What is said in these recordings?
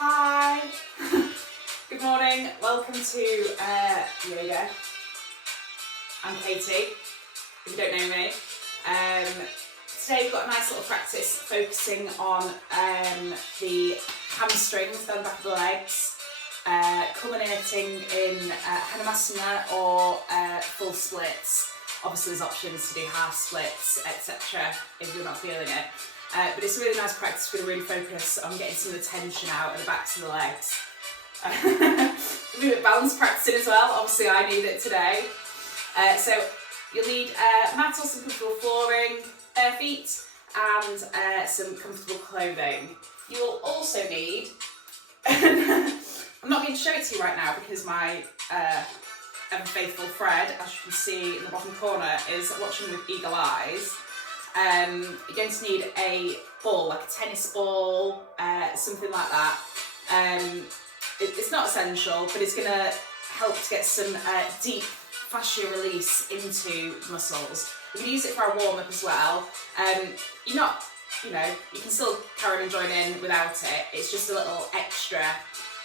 Hi! Good morning, welcome to yoga. I'm Katie, if you don't know me. Today we've got a nice little practice focusing on the hamstrings down the back of the legs, culminating in hamstrings or full splits. Obviously there's options to do half splits, etc. if you're not feeling it. But it's a really nice practice. We're going to really focus on getting some of the tension out at the backs of the legs. A bit of balance practicing as well. Obviously I need it today. So you'll need a mat or some comfortable flooring, bare feet and some comfortable clothing. You will also need, I'm not going to show it to you right now because my ever faithful Fred, as you can see in the bottom corner, is watching with eagle eyes. You're going to need a ball, like a tennis ball, something like that. It's not essential, but it's going to help to get some deep fascia release into muscles. We can use it for our warm-up as well. You're not, you can still carry on and join in without it. It's just a little extra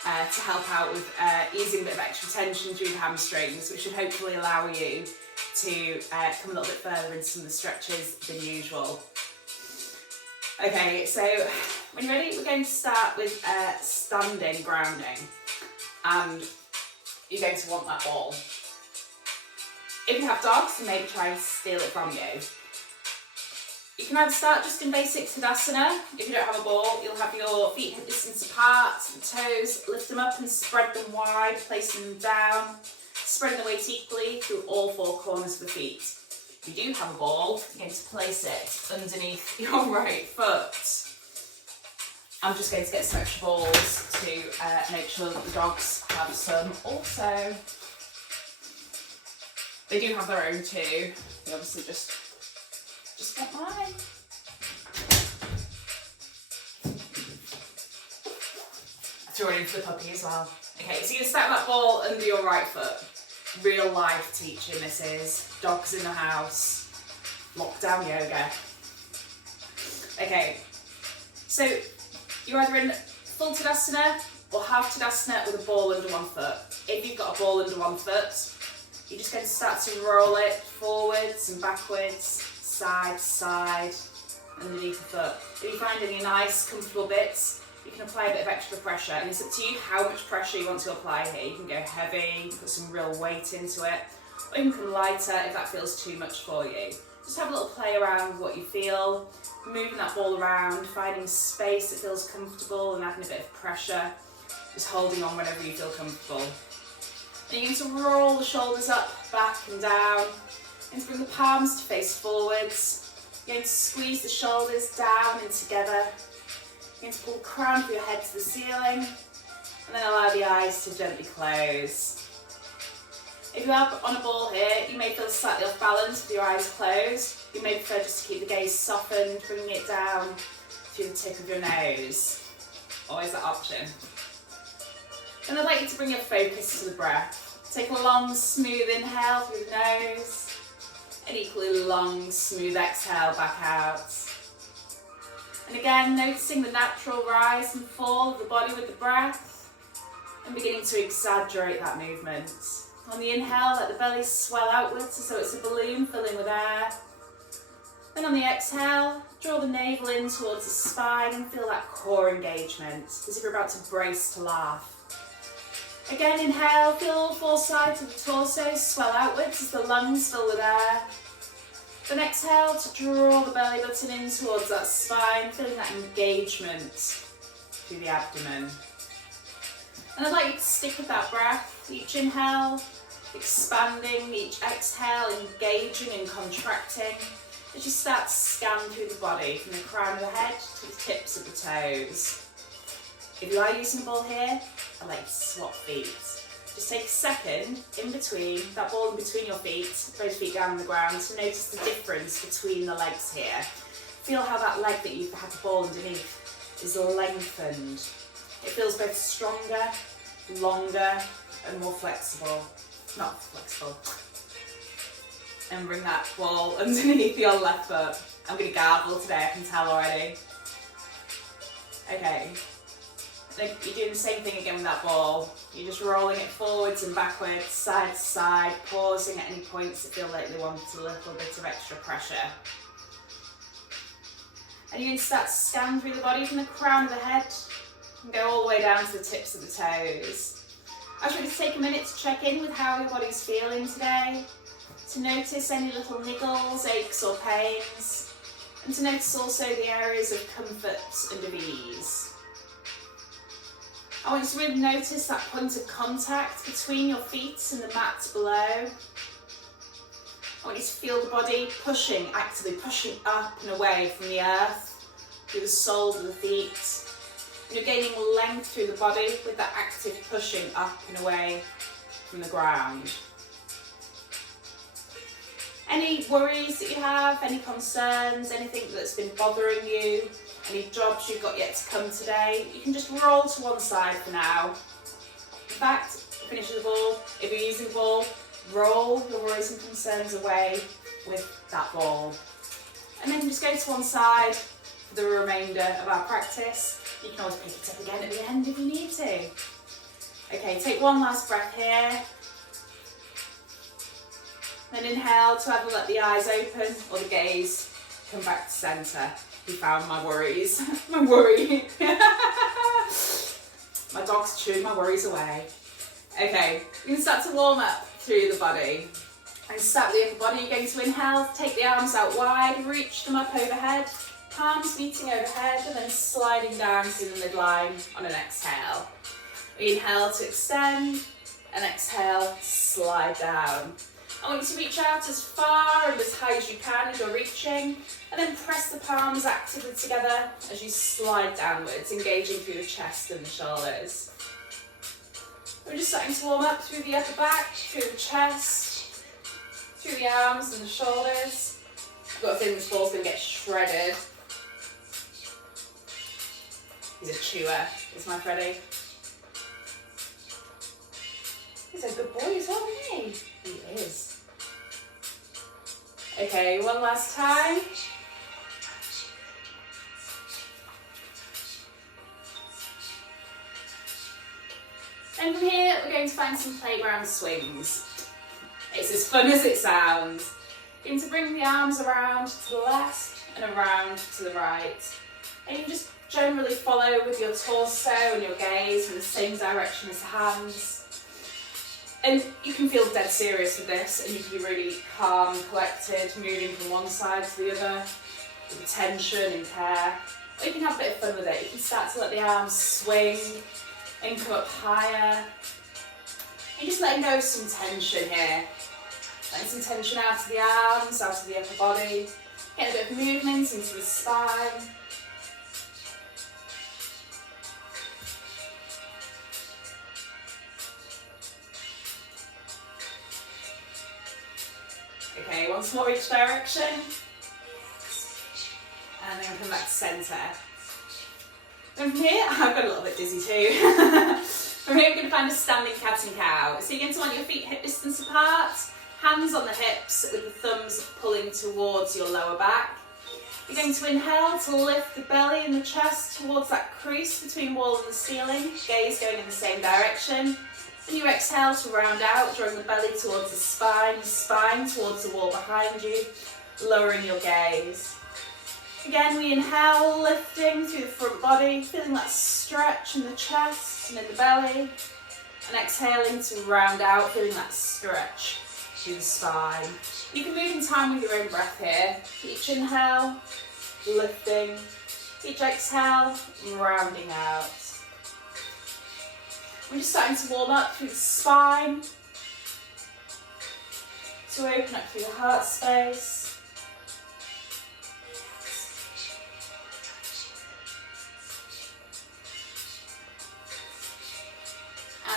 to help out with easing a bit of extra tension through the hamstrings, which should hopefully allow you to come a little bit further into some of the stretches than usual. Okay, so when you're ready, we're going to start with standing grounding, and you're going to want that ball. If you have dogs, then maybe try and steal it from you. You can either start just in basic Tadasana. If you don't have a ball, you'll have your feet hip distance apart, the toes, lift them up and spread them wide, placing them down, spreading the weight equally through all four corners of the feet. If you do have a ball, you're going to place it underneath your right foot. I'm just going to get some extra balls to make sure that the dogs have some also. They do have their own too. They obviously just want mine. I threw it into the puppy as well. Okay, so you're going to stack that ball under your right foot. Real life teaching this is. Dogs in the house. Lockdown yoga. Okay, so you're either in full Tadasana or half Tadasana with a ball under one foot. If you've got a ball under one foot, you're just going to start to roll it forwards and backwards, side to side, underneath the foot. If you find any nice, comfortable bits, you can apply a bit of extra pressure, and it's up to you how much pressure you want to apply here. You can go heavy, put some real weight into it, or you can come lighter if that feels too much for you. Just have a little play around with what you feel, moving that ball around, finding space that feels comfortable and adding a bit of pressure, just holding on whenever you feel comfortable. And you're going to roll the shoulders up, back and down, and to bring the palms to face forwards. You're going to squeeze the shoulders down and together. You're going to pull the crown of your head to the ceiling, and then allow the eyes to gently close. If you are on a ball here, you may feel slightly off balance with your eyes closed. You may prefer just to keep the gaze softened, bringing it down through the tip of your nose. Always that option. And I'd like you to bring your focus to the breath. Take a long, smooth inhale through the nose, and equally long, smooth exhale back out. And again, noticing the natural rise and fall of the body with the breath, and beginning to exaggerate that movement. On the inhale, let the belly swell outwards as though it's a balloon filling with air. Then on the exhale, draw the navel in towards the spine and feel that core engagement, as if you're about to brace to laugh. Again, inhale, feel all four sides of the torso swell outwards as the lungs fill with air. Then exhale to draw the belly button in towards that spine, feeling that engagement through the abdomen. And I'd like you to stick with that breath. Each inhale, expanding, each exhale, engaging and contracting as you start to scan through the body from the crown of the head to the tips of the toes. If you are using a ball here, I'd like you to swap feet. Just take a second in between, that ball in between your feet, those feet down on the ground, to notice the difference between the legs here. Feel how that leg that you've had the ball underneath is lengthened. It feels both stronger, longer and more flexible. Not flexible. And bring that ball underneath your left foot. I'm going to gargle today, I can tell already. Okay. You're doing the same thing again with that ball. You're just rolling it forwards and backwards, side to side, pausing at any points that feel like they want a little bit of extra pressure. And you're going to start to scan through the body from the crown of the head and go all the way down to the tips of the toes. I just want you to take a minute to check in with how your body's feeling today, to notice any little niggles, aches or pains, and to notice also the areas of comfort and of ease. I want you to really notice that point of contact between your feet and the mat below. I want you to feel the body actively pushing up and away from the earth, through the soles of the feet. And you're gaining length through the body with that active pushing up and away from the ground. Any worries that you have, any concerns, anything that's been bothering you, any jobs you've got yet to come today, you can just roll to one side for now. In fact, finish the ball. If you're using the ball, roll your worries and concerns away with that ball. And then just go to one side for the remainder of our practice. You can always pick it up again at the end if you need to. Okay, take one last breath here. Then inhale to either let the eyes open or the gaze come back to centre. You found my worries. My worry. My dog's chewing my worries away. Okay, you're going to start to warm up through the body. And start with the upper body. You're going to inhale, take the arms out wide, reach them up overhead, palms meeting overhead, and then sliding down through the midline on an exhale. Inhale to extend, and exhale, slide down. I want you to reach out as far and as high as you can as you're reaching, and then press the palms actively together as you slide downwards, engaging through the chest and the shoulders. We're just starting to warm up through the upper back, through the chest, through the arms and the shoulders. I've got a feeling this ball's going to get shredded. He's a chewer, is my Freddie. He's a good boy as well, isn't he? He is. Okay, one last time. And from here, we're going to find some playground swings. It's as fun as it sounds. You're going to bring the arms around to the left and around to the right. And you just generally follow with your torso and your gaze in the same direction as the hands. And you can feel dead serious with this, and you can be really calm, collected, moving from one side to the other, with attention and care. Or you can have a bit of fun with it. You can start to let the arms swing and come up higher. And just letting go of some tension here. Letting some tension out of the arms, out of the upper body. Getting a bit of movement into the spine. Okay, once more each direction. And then come back to centre. And from here, I've got a little bit dizzy too. From here, we're going to find a standing cat and cow. So you're going to want your feet hip distance apart, hands on the hips with the thumbs pulling towards your lower back. You're going to inhale to lift the belly and the chest towards that crease between wall and the ceiling, gaze going in the same direction. Then you exhale to round out, drawing the belly towards the spine towards the wall behind you, lowering your gaze. Again, we inhale, lifting through the front body, feeling that stretch in the chest and in the belly. And exhaling to round out, feeling that stretch through the spine. You can move in time with your own breath here. Each inhale, lifting. Each exhale, rounding out. We're just starting to warm up through the spine, to open up through the heart space.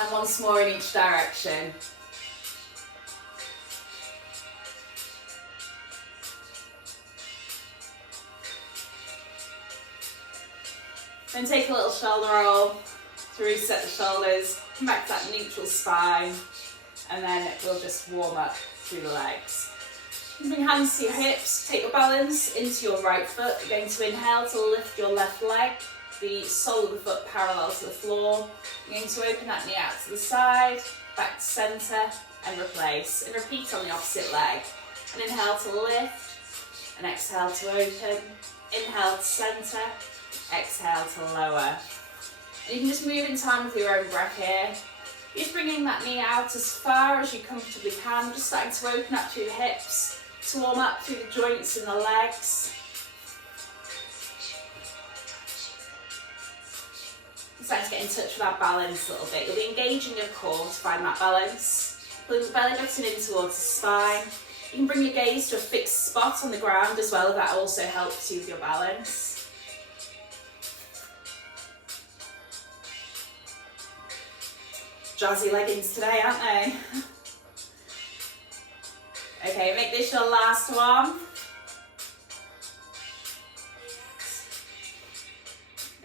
And once more in each direction. Then take a little shoulder roll to reset the shoulders, come back to that neutral spine, and then we'll just warm up through the legs. Bring your hands to your hips, take your balance into your right foot. You're going to inhale to lift your left leg, the sole of the foot parallel to the floor. You're going to open that knee out to the side, back to centre, and replace. And repeat on the opposite leg. And inhale to lift, and exhale to open. Inhale to centre, exhale to lower. And you can just move in time with your own breath here. You're just bringing that knee out as far as you comfortably can, just starting to open up through the hips, to warm up through the joints in the legs. Starting to get in touch with that balance a little bit. You'll be engaging your core to find that balance. Pulling the belly button in towards the spine. You can bring your gaze to a fixed spot on the ground as well, that also helps you with your balance. Jazzy leggings today, aren't they? Okay, make this your last one.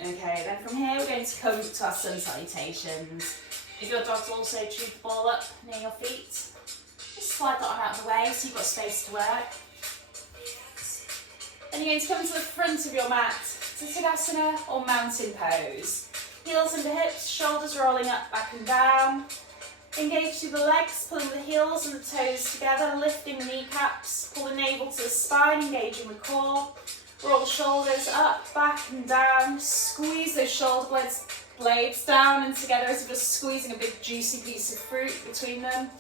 Okay, then from here we're going to come to our sun salutations. If your dog's also chewed the ball up near your feet, just slide that one out of the way so you've got space to work. Then you're going to come to the front of your mat to Tadasana or mountain pose. Heels into hips, shoulders rolling up, back and down. Engage through the legs, pulling the heels and the toes together, lifting the kneecaps, pull the navel to the spine, engaging the core. Roll the shoulders up, back and down. Squeeze those shoulder blades down and together as if you're squeezing a big juicy piece of fruit between them.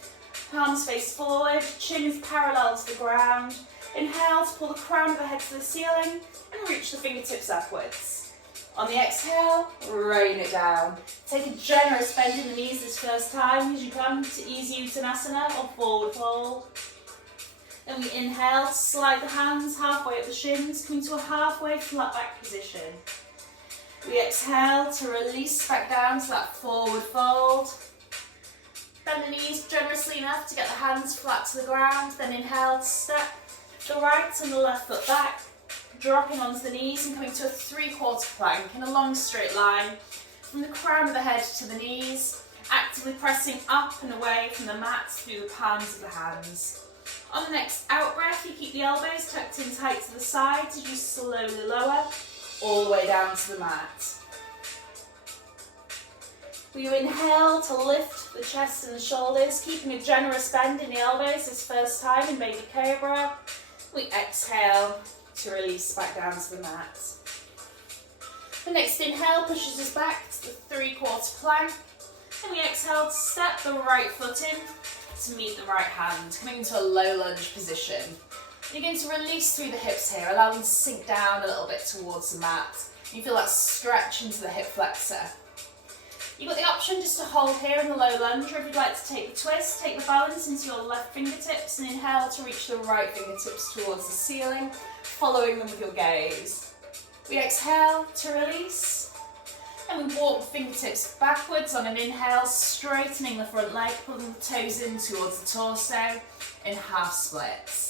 Palms face forward, chin is parallel to the ground. Inhale to pull the crown of the head to the ceiling and reach the fingertips upwards. On the exhale, rain it down. Take a generous bend in the knees this first time as you come to easy Uttanasana or forward fold. Then we inhale, slide the hands halfway up the shins, coming to a halfway flat back position. We exhale to release back down to that forward fold. Bend the knees generously enough to get the hands flat to the ground. Then inhale to step the right and the left foot back. Dropping onto the knees and coming to a 3/4 plank in a long straight line from the crown of the head to the knees, actively pressing up and away from the mat through the palms of the hands. On the next out breath, you keep the elbows tucked in tight to the sides as you slowly lower all the way down to the mat. We inhale to lift the chest and the shoulders, keeping a generous bend in the elbows this first time in Baby Cobra. We exhale to release back down to the mat. The next inhale pushes us back to the 3/4 plank, and we exhale to step the right foot in to meet the right hand, coming into a low lunge position. You're going to release through the hips here, allow them to sink down a little bit towards the mat. You feel that stretch into the hip flexor. You've got the option just to hold here in the low lunge, or if you'd like to take the twist, take the balance into your left fingertips and inhale to reach the right fingertips towards the ceiling, following them with your gaze. We exhale to release, and we walk the fingertips backwards on an inhale, straightening the front leg, pulling the toes in towards the torso in half splits.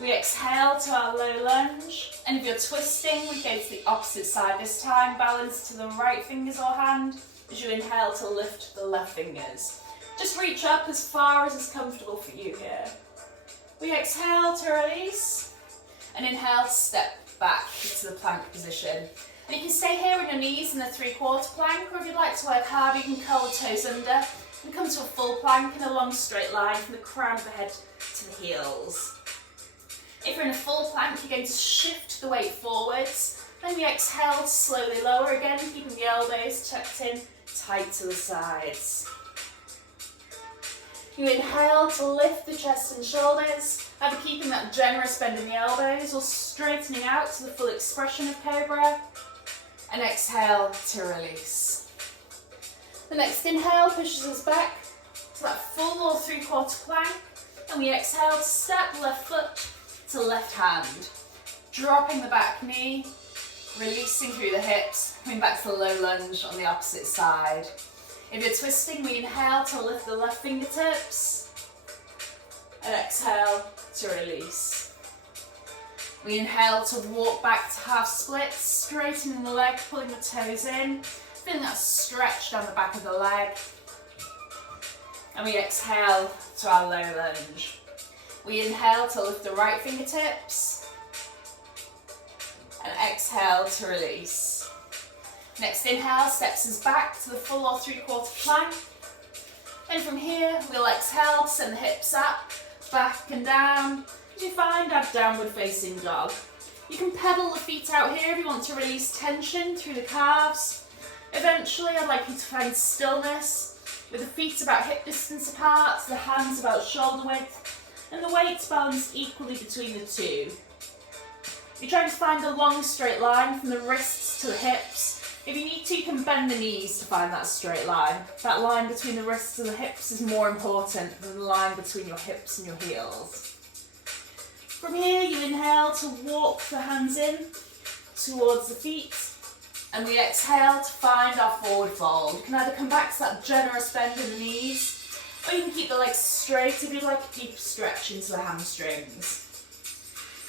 We exhale to our low lunge, and if you're twisting, we go to the opposite side this time, balance to the right fingers or hand as you inhale to lift the left fingers. Just reach up as far as is comfortable for you here. We exhale to release, and inhale to step back to the plank position. And you can stay here on your knees in the 3/4 plank, or if you'd like to work hard, you can curl the toes under and come to a full plank in a long straight line from the crown of the head to the heels. If you're in a full plank, you're going to shift the weight forwards. Then we exhale to slowly lower again, keeping the elbows tucked in tight to the sides. You inhale to lift the chest and shoulders, either keeping that generous bend in the elbows or straightening out to the full expression of Cobra. And exhale to release. The next inhale pushes us back to that full or 3/4 plank. And we exhale to step left foot to left hand, dropping the back knee, releasing through the hips, coming back to the low lunge on the opposite side. If you're twisting, we inhale to lift the left fingertips, and exhale to release. We inhale to walk back to half splits, straightening the leg, pulling the toes in, feeling that stretch down the back of the leg. And we exhale to our low lunge. We inhale to lift the right fingertips, and exhale to release. Next inhale steps us back to the full or 3/4 plank. And from here, we'll exhale to send the hips up, back and down. As you find our downward facing dog. You can pedal the feet out here if you want to release tension through the calves. Eventually, I'd like you to find stillness with the feet about hip distance apart, the hands about shoulder width, and the weight balanced equally between the two. You're trying to find a long straight line from the wrists to the hips. If you need to, you can bend the knees to find that straight line. That line between the wrists and the hips is more important than the line between your hips and your heels. From here, you inhale to walk the hands in towards the feet, and we exhale to find our forward fold. You can either come back to that generous bend in the knees, or you can keep the legs straight if you'd like a deep stretch into the hamstrings.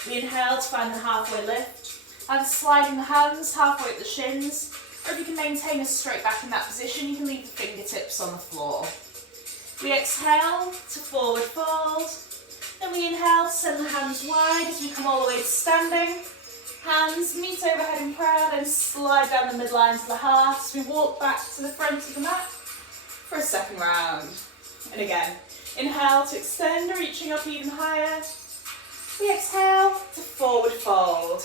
We inhale to find the halfway lift, either sliding the hands halfway at the shins, or if you can maintain a straight back in that position, you can leave the fingertips on the floor. We exhale to forward fold, then we inhale to send the hands wide as we come all the way to standing. Hands meet overhead in prayer, then slide down the midline to the heart as we walk back to the front of the mat for a second round. And again, inhale to extend, reaching up even higher. We exhale to forward fold.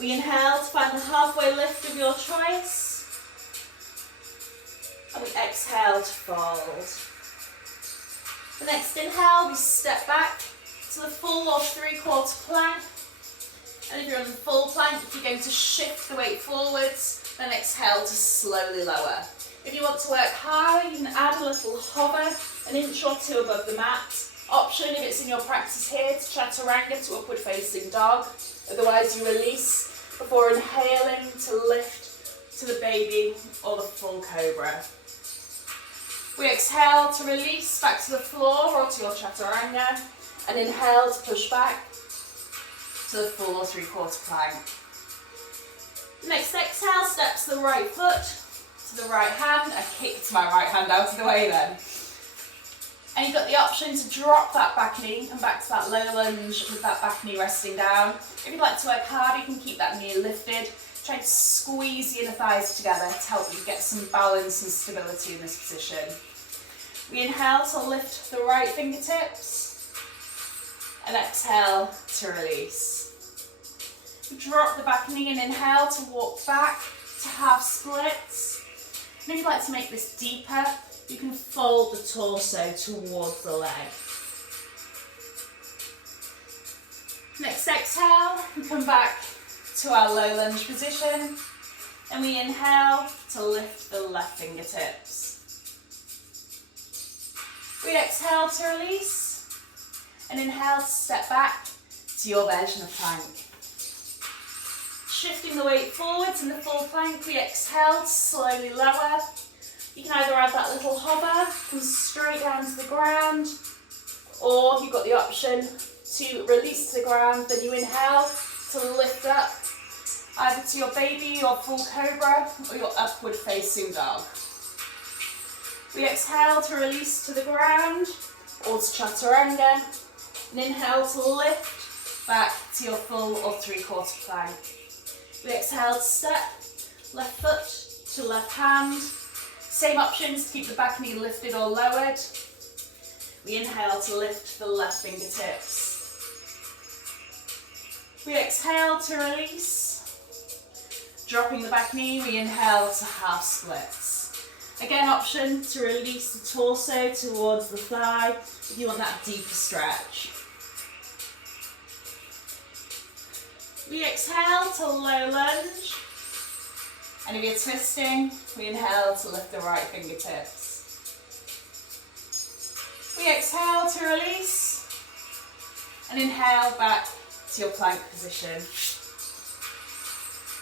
We inhale to find the halfway lift of your choice. And we exhale to fold. The next inhale, we step back to the full or 3/4 plank. And if you're on the full plank, if you're going to shift the weight forwards, then exhale to slowly lower. If you want to work harder, you can add a little hover, an inch or two above the mat. Option if it's in your practice here to chaturanga to upward facing dog. Otherwise you release before inhaling to lift to the baby or the full cobra. We exhale to release back to the floor or to your chaturanga, and inhale to push back to the full or 3/4 plank. Next exhale, steps the right foot to the right hand. I kicked my right hand out of the way then. And you've got the option to drop that back knee and come back to that low lunge with that back knee resting down. If you'd like to work hard, you can keep that knee lifted. Try to squeeze the inner thighs together to help you get some balance and stability in this position. We inhale to lift the right fingertips and exhale to release. Drop the back knee and inhale to walk back to half splits. And if you'd like to make this deeper, you can fold the torso towards the leg. Next exhale, we come back to our low lunge position, and we inhale to lift the left fingertips. We exhale to release, and inhale to step back to your version of plank. Shifting the weight forwards in the full plank, we exhale to slowly lower. You can either add that little hover, come straight down to the ground, or you've got the option to release to the ground, then you inhale to lift up, either to your baby, your full cobra, or your upward facing dog. We exhale to release to the ground, or to chaturanga, and inhale to lift back to your full or 3/4 plank. We exhale to step, left foot to left hand. Same options to keep the back knee lifted or lowered. We inhale to lift the left fingertips. We exhale to release. Dropping the back knee, we inhale to half splits. Again, option to release the torso towards the thigh if you want that deeper stretch. We exhale to low lunge. And if you're twisting, we inhale to lift the right fingertips. We exhale to release, and inhale back to your plank position.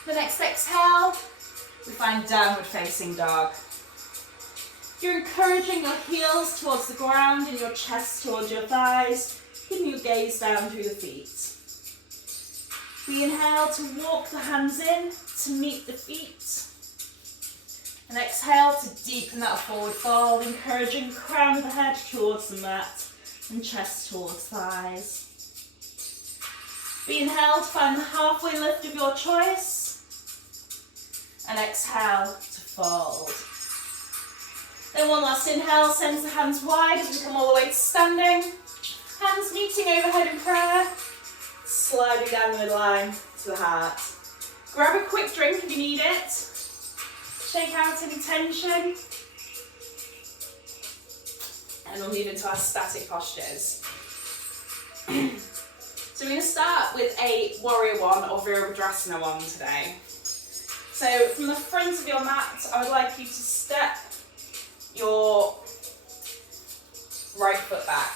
The next exhale, we find downward facing dog. You're encouraging your heels towards the ground and your chest towards your thighs, keeping your gaze down through the feet. We inhale to walk the hands in to meet the feet. And exhale to deepen that forward fold, encouraging crown of the head towards the mat and chest towards thighs. We inhale to find the halfway lift of your choice. And exhale to fold. Then one last inhale, send the hands wide as we come all the way to standing. Hands meeting overhead in prayer. Sliding down the midline to the heart. Grab a quick drink if you need it. Shake out any tension. And we'll move into our static postures. So we're going to start with a warrior one or Virabhadrasana one today. So from the front of your mat, I would like you to step your right foot back.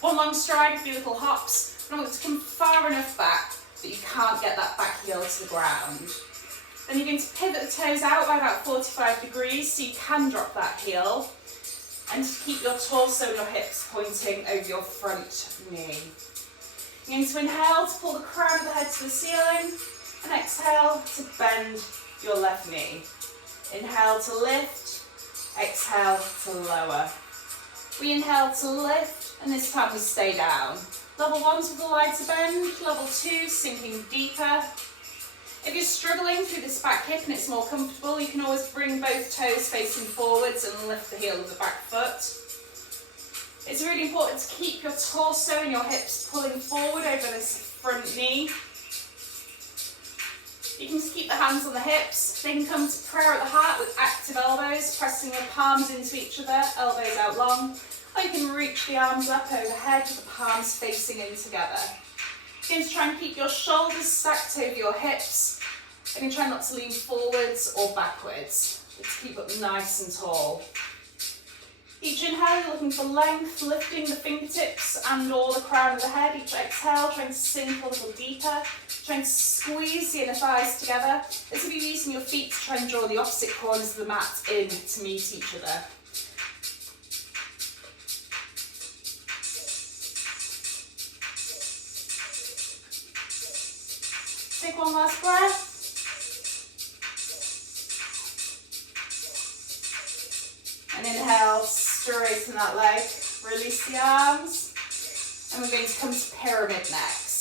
One long stride, a few little hops. And I want you to come far enough back that you can't get that back heel to the ground. Then you're going to pivot the toes out by about 45 degrees so you can drop that heel. And just keep your torso and your hips pointing over your front knee. You're going to inhale to pull the crown of the head to the ceiling, and exhale to bend your left knee. Inhale to lift, exhale to lower. We inhale to lift, and this time we stay down. Level 1's with a lighter bend, level 2 sinking deeper. If you're struggling through this back hip and it's more comfortable, you can always bring both toes facing forwards and lift the heel of the back foot. It's really important to keep your torso and your hips pulling forward over this front knee. You can just keep the hands on the hips. They can come to prayer at the heart with active elbows, pressing your palms into each other, elbows out long. Or you can reach the arms up overhead with the palms facing in together. You're going to try and keep your shoulders stacked over your hips. And try not to lean forwards or backwards. Let's keep up nice and tall. Each inhale, you're looking for length, lifting the fingertips and or the crown of the head. Each exhale, trying to sink a little deeper. Trying to squeeze the inner thighs together. This will be using your feet to try and draw the opposite corners of the mat in to meet each other. Take one last breath. And inhale, straighten that leg, release the arms. And we're going to come to pyramid next.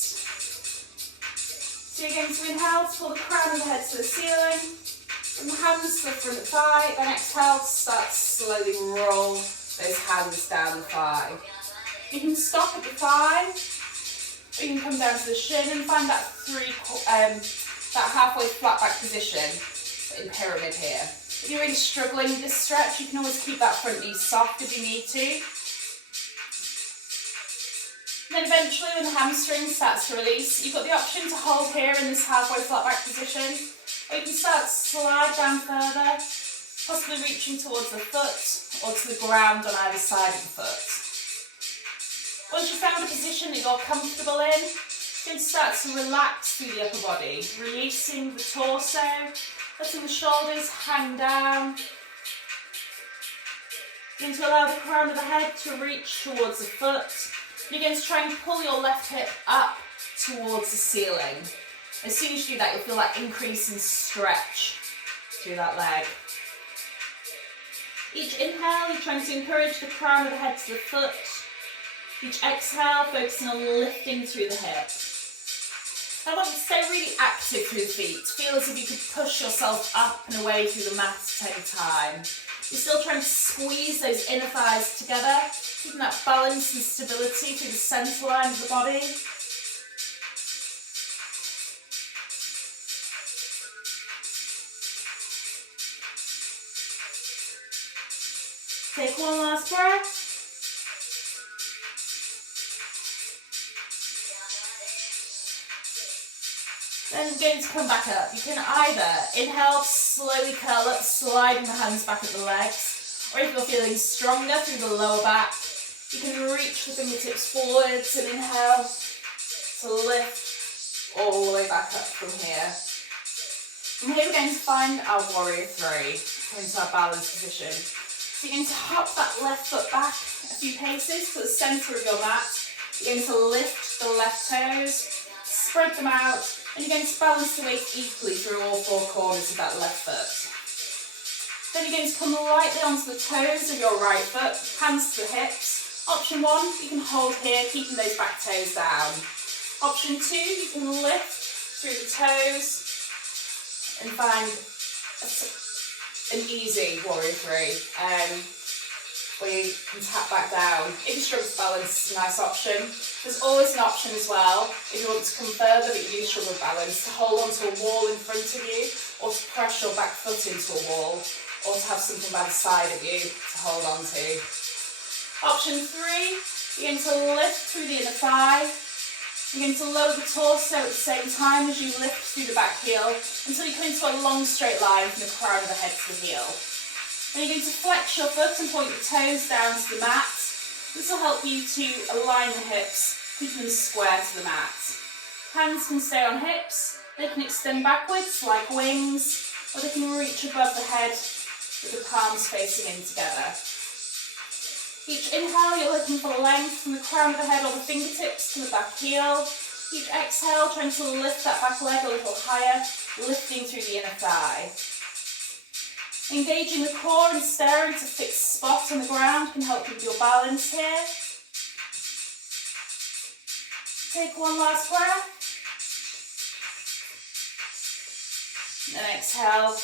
So you're going to inhale to pull the crown of the head to the ceiling. Bring the hands to the front thigh. Then exhale to start to slowly roll those hands down the thigh. You can stop at the thigh. Or you can come down to the shin and find that that halfway flat back position in pyramid here. If you're really struggling with this stretch, you can always keep that front knee soft if you need to. And then eventually when the hamstring starts to release, you've got the option to hold here in this halfway flat back position. Or you can start to slide down further, possibly reaching towards the foot or to the ground on either side of the foot. Once you've found a position that you're comfortable in, you can start to relax through the upper body, releasing the torso, letting the shoulders hang down. You're going to allow the crown of the head to reach towards the foot. You're going to try and pull your left hip up towards the ceiling. As soon as you do that, you'll feel that increase in stretch through that leg. Each inhale, you're trying to encourage the crown of the head to the foot. Each exhale, focusing on lifting through the hip. I want you to stay really active through the feet. Feel as if you could push yourself up and away through the mat at any time. You're still trying to squeeze those inner thighs together, keeping that balance and stability through the centre line of the body. Take one last breath. Then you're going to come back up. You can either inhale, slowly curl up, sliding the hands back at the legs, or if you're feeling stronger through the lower back, you can reach the fingertips forwards and inhale to lift all the way back up from here. From here we're going to find our warrior three, into our balance position. So you're going to hop that left foot back a few paces to the centre of your mat. You're going to lift the left toes, spread them out, and you're going to balance the weight equally through all four corners of that left foot. Then you're going to come lightly onto the toes of your right foot, hands to the hips. Option one, you can hold here, keeping those back toes down. Option 2, you can lift through the toes and find an easy warrior 3. Where you can tap back down. If you struggle to balance, it's a nice option. There's always an option as well, if you want to come further but you do struggle with balance, to hold onto a wall in front of you, or to press your back foot into a wall, or to have something by the side of you to hold on to. Option 3, you're going to lift through the inner thigh. You're going to lower the torso at the same time as you lift through the back heel until you come into a long straight line from the crown of the head to the heel. Then you're going to flex your foot and point your toes down to the mat. This will help you to align the hips, keeping them square to the mat. Hands can stay on hips, they can extend backwards like wings, or they can reach above the head with the palms facing in together. Each inhale, you're looking for length from the crown of the head or the fingertips to the back heel. Each exhale, trying to lift that back leg a little higher, lifting through the inner thigh. Engaging the core and staring at a fixed spot on the ground can help with your balance here. Take one last breath. And then exhale,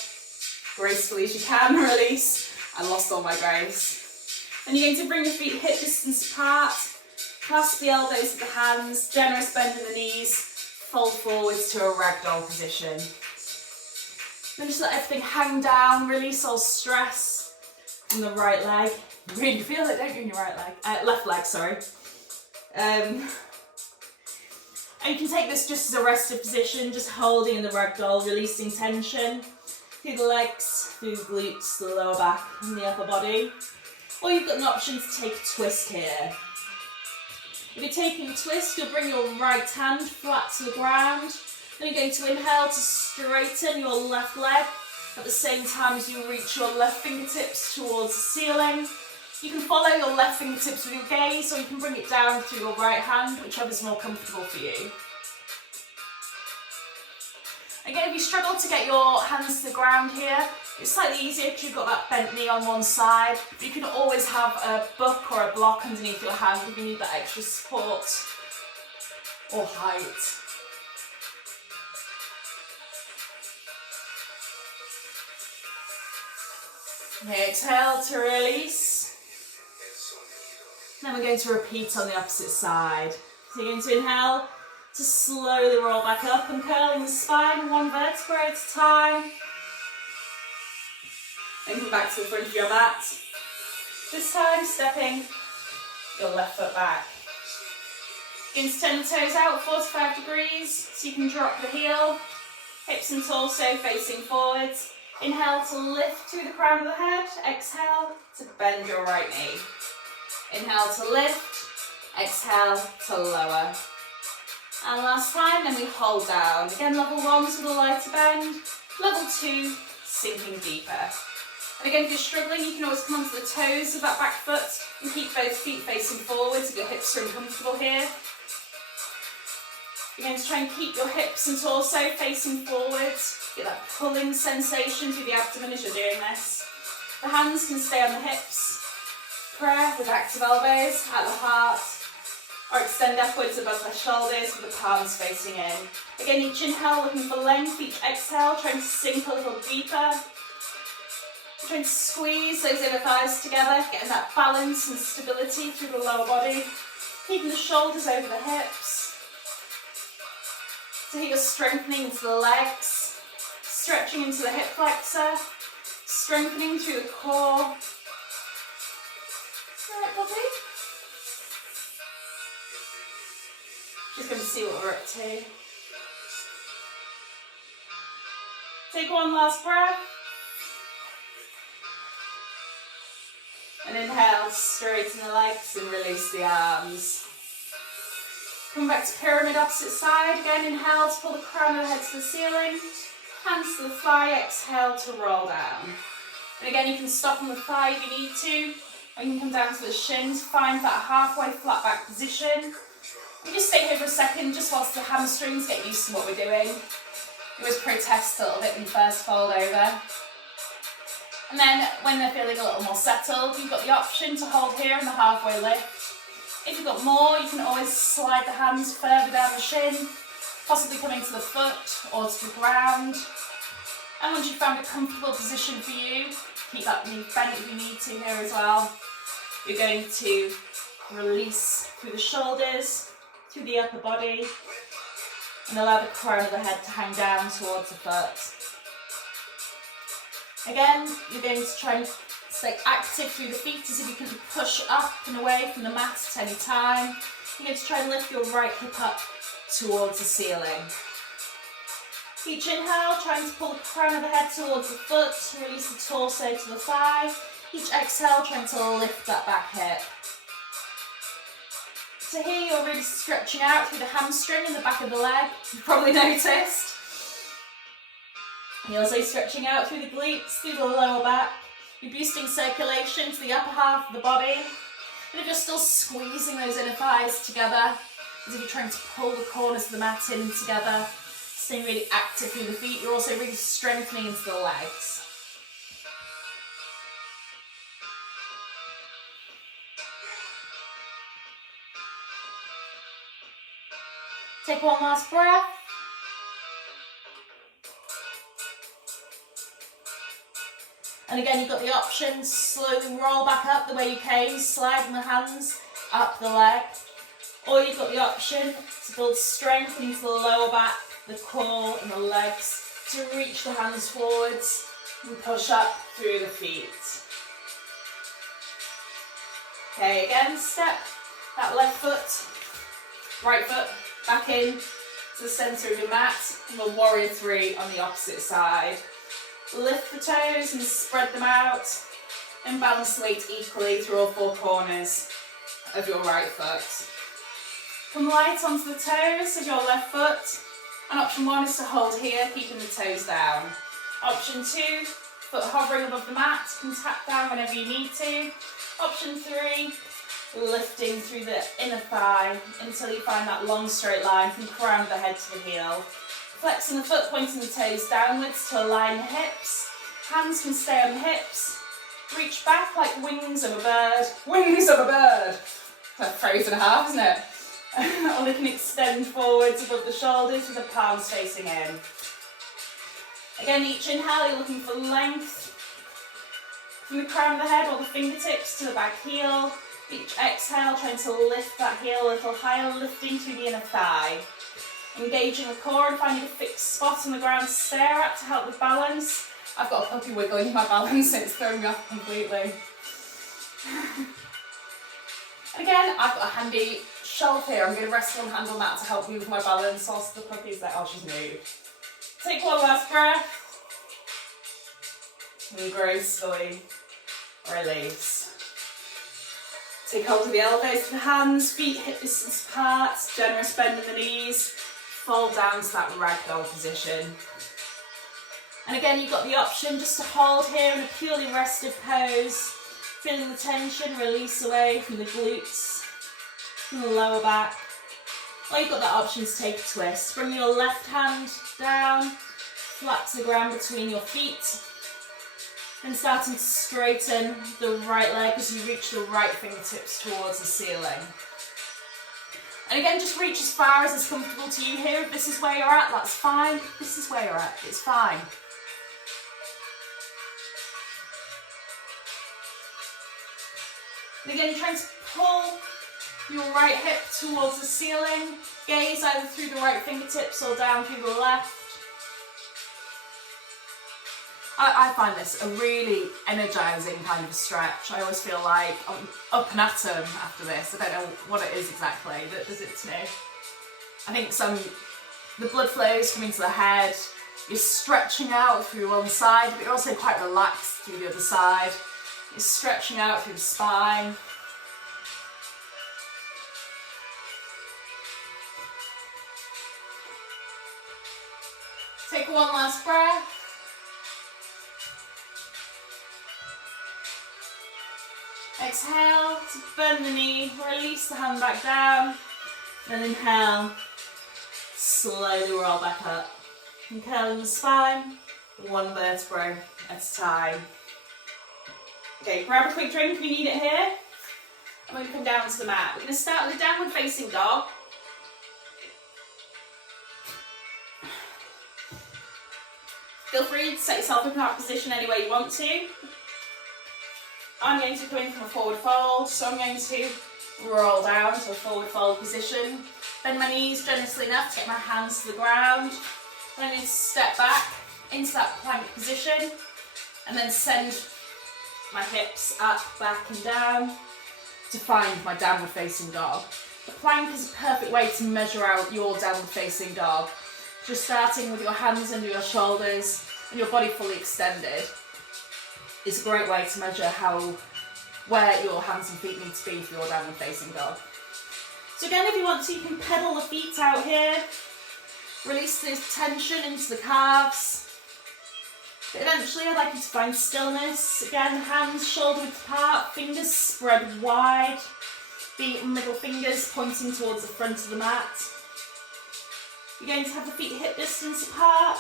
gracefully as you can, release. I lost all my grace. And you're going to bring your feet hip distance apart, clasp the elbows with the hands, generous bend in the knees, fold forwards to a ragdoll position. Then just let everything hang down, release all stress from the right leg. You really feel it, don't you, in your right leg? Left leg, sorry. And you can take this just as a rested position, just holding in the ragdoll, releasing tension through the legs, through the glutes, the lower back and the upper body. Or you've got an option to take a twist here. If you're taking a twist, you'll bring your right hand flat to the ground. Then you're going to inhale to straighten your left leg at the same time as you reach your left fingertips towards the ceiling. You can follow your left fingertips with your gaze, or you can bring it down through your right hand, whichever's more comfortable for you. Again, if you struggle to get your hands to the ground here, it's slightly easier because you've got that bent knee on one side, but you can always have a book or a block underneath your hand if you need that extra support or height. Exhale to release. Then we're going to repeat on the opposite side. So you're going to inhale to slowly roll back up and curling the spine one vertebra at a time. Then come back to the front of your mat. This time stepping your left foot back. You're going to turn the toes out 45 degrees so you can drop the heel, hips and torso facing forwards. Inhale to lift through the crown of the head. Exhale to bend your right knee. Inhale to lift. Exhale to lower. And last time, then we hold down. Again, level 1 with a lighter bend. Level 2, sinking deeper. And again, if you're struggling, you can always come onto the toes of that back foot and keep both feet facing forwards if your hips are uncomfortable here. You're going to try and keep your hips and torso facing forwards. Get that pulling sensation through the abdomen as you're doing this. The hands can stay on the hips. Prayer with active elbows at the heart, or extend upwards above the shoulders with the palms facing in. Again, each inhale looking for length, each exhale trying to sink a little deeper. Trying to squeeze those inner thighs together, getting that balance and stability through the lower body. Keeping the shoulders over the hips. So here you're strengthening into the legs, stretching into the hip flexor, strengthening through the core. Alright, Bobby? Just going to see what we're up to. Take one last breath. And inhale, straighten the legs and release the arms. Come back to pyramid opposite side. Again, inhale to pull the crown of the head to the ceiling. Hands to the thigh, exhale to roll down. And again, you can stop on the thigh if you need to. Or you can come down to the shin to find that halfway flat back position. And just stay here for a second, just whilst the hamstrings get used to what we're doing. You always protest a little bit when you first fold over. And then when they're feeling a little more settled, you've got the option to hold here in the halfway lift. If you've got more, you can always slide the hands further down the shin, possibly coming to the foot or to the ground. And once you've found a comfortable position for you, keep that knee bent if you need to here as well. You're going to release through the shoulders, through the upper body, and allow the crown of the head to hang down towards the foot. Again, you're going to try and stay active through the feet as if you can push up and away from the mat at any time. You're going to try and lift your right hip up towards the ceiling. Each inhale, trying to pull the crown of the head towards the foot, release the torso to the thigh. Each exhale, trying to lift that back hip. So here you're really stretching out through the hamstring in the back of the leg, you've probably noticed. You're also stretching out through the glutes, through the lower back. You're boosting circulation to the upper half of the body. And if you're still squeezing those inner thighs together, as if you're trying to pull the corners of the mat in together, staying really active through the feet, you're also really strengthening into the legs. Take one last breath. And again, you've got the option to slowly roll back up the way you came, sliding the hands up the leg. Or you've got the option to build strength into the lower back, the core and the legs, to reach the hands forwards and push up through the feet. Okay, again, step that left foot, right foot back in to the centre of your mat, and a warrior three on the opposite side. Lift the toes and spread them out, and balance the weight equally through all four corners of your right foot. Come light onto the toes of your left foot, and option one is to hold here, keeping the toes down. Option two, foot hovering above the mat, you can tap down whenever you need to. Option three, lifting through the inner thigh until you find that long straight line from the crown of the head to the heel. Flexing the foot, pointing the toes downwards to align the hips. Hands can stay on the hips. Reach back like wings of a bird. Wings of a bird! That's a phrase and a half, isn't it? Or they can extend forwards above the shoulders with the palms facing in. Again, each inhale, you're looking for length from the crown of the head or the fingertips to the back heel. Each exhale, trying to lift that heel a little higher, lifting through the inner thigh. Engaging the core and finding a fixed spot on the ground to stare at to help with balance. I've got a puppy wiggling in my balance and it's throwing me off completely. And again, I've got a handy shelf here. I'm going to rest one hand on that to help me with my balance whilst the puppy's there. Oh, she's moved. Take one last breath. And gracefully release. Take hold of the elbows to the hands, feet hip distance apart, generous bend in the knees. Fold down to that ragdoll position. And again, you've got the option just to hold here in a purely rested pose, feeling the tension release away from the glutes, from the lower back. Or you've got that option to take a twist. Bring your left hand down, flat to the ground between your feet, and starting to straighten the right leg as you reach the right fingertips towards the ceiling. And again, just reach as far as is comfortable to you here. If this is where you're at, that's fine. If this is where you're at, it's fine. And again, trying to pull your right hip towards the ceiling. Gaze either through the right fingertips or down through the left. I find this a really energising kind of stretch. I always feel like I'm up and at 'em after this. I don't know what it is exactly that does it to me. I think the blood flows coming to the head. You're stretching out through one side, but you're also quite relaxed through the other side. You're stretching out through the spine. Take one last breath. Exhale to bend the knee, release the hand back down, then inhale, slowly roll back up. Curling the spine, one vertebrae at a time. Okay, grab a quick drink if you need it here. I'm going to come down to the mat. We're going to start with a downward facing dog. Feel free to set yourself up in that position any way you want to. I'm going to come in from a forward fold, so I'm going to roll down to a forward fold position. Bend my knees generously enough to get my hands to the ground. Then I'm going to step back into that plank position and then send my hips up, back and down to find my downward facing dog. The plank is a perfect way to measure out your downward facing dog. Just starting with your hands under your shoulders and your body fully extended is a great way to measure where your hands and feet need to be for your downward facing dog. So again, if you want to, you can pedal the feet out here, release this tension into the calves. But eventually I'd like you to find stillness. Again, hands shoulder width apart, fingers spread wide, the middle fingers pointing towards the front of the mat. You're going to have the feet hip distance apart,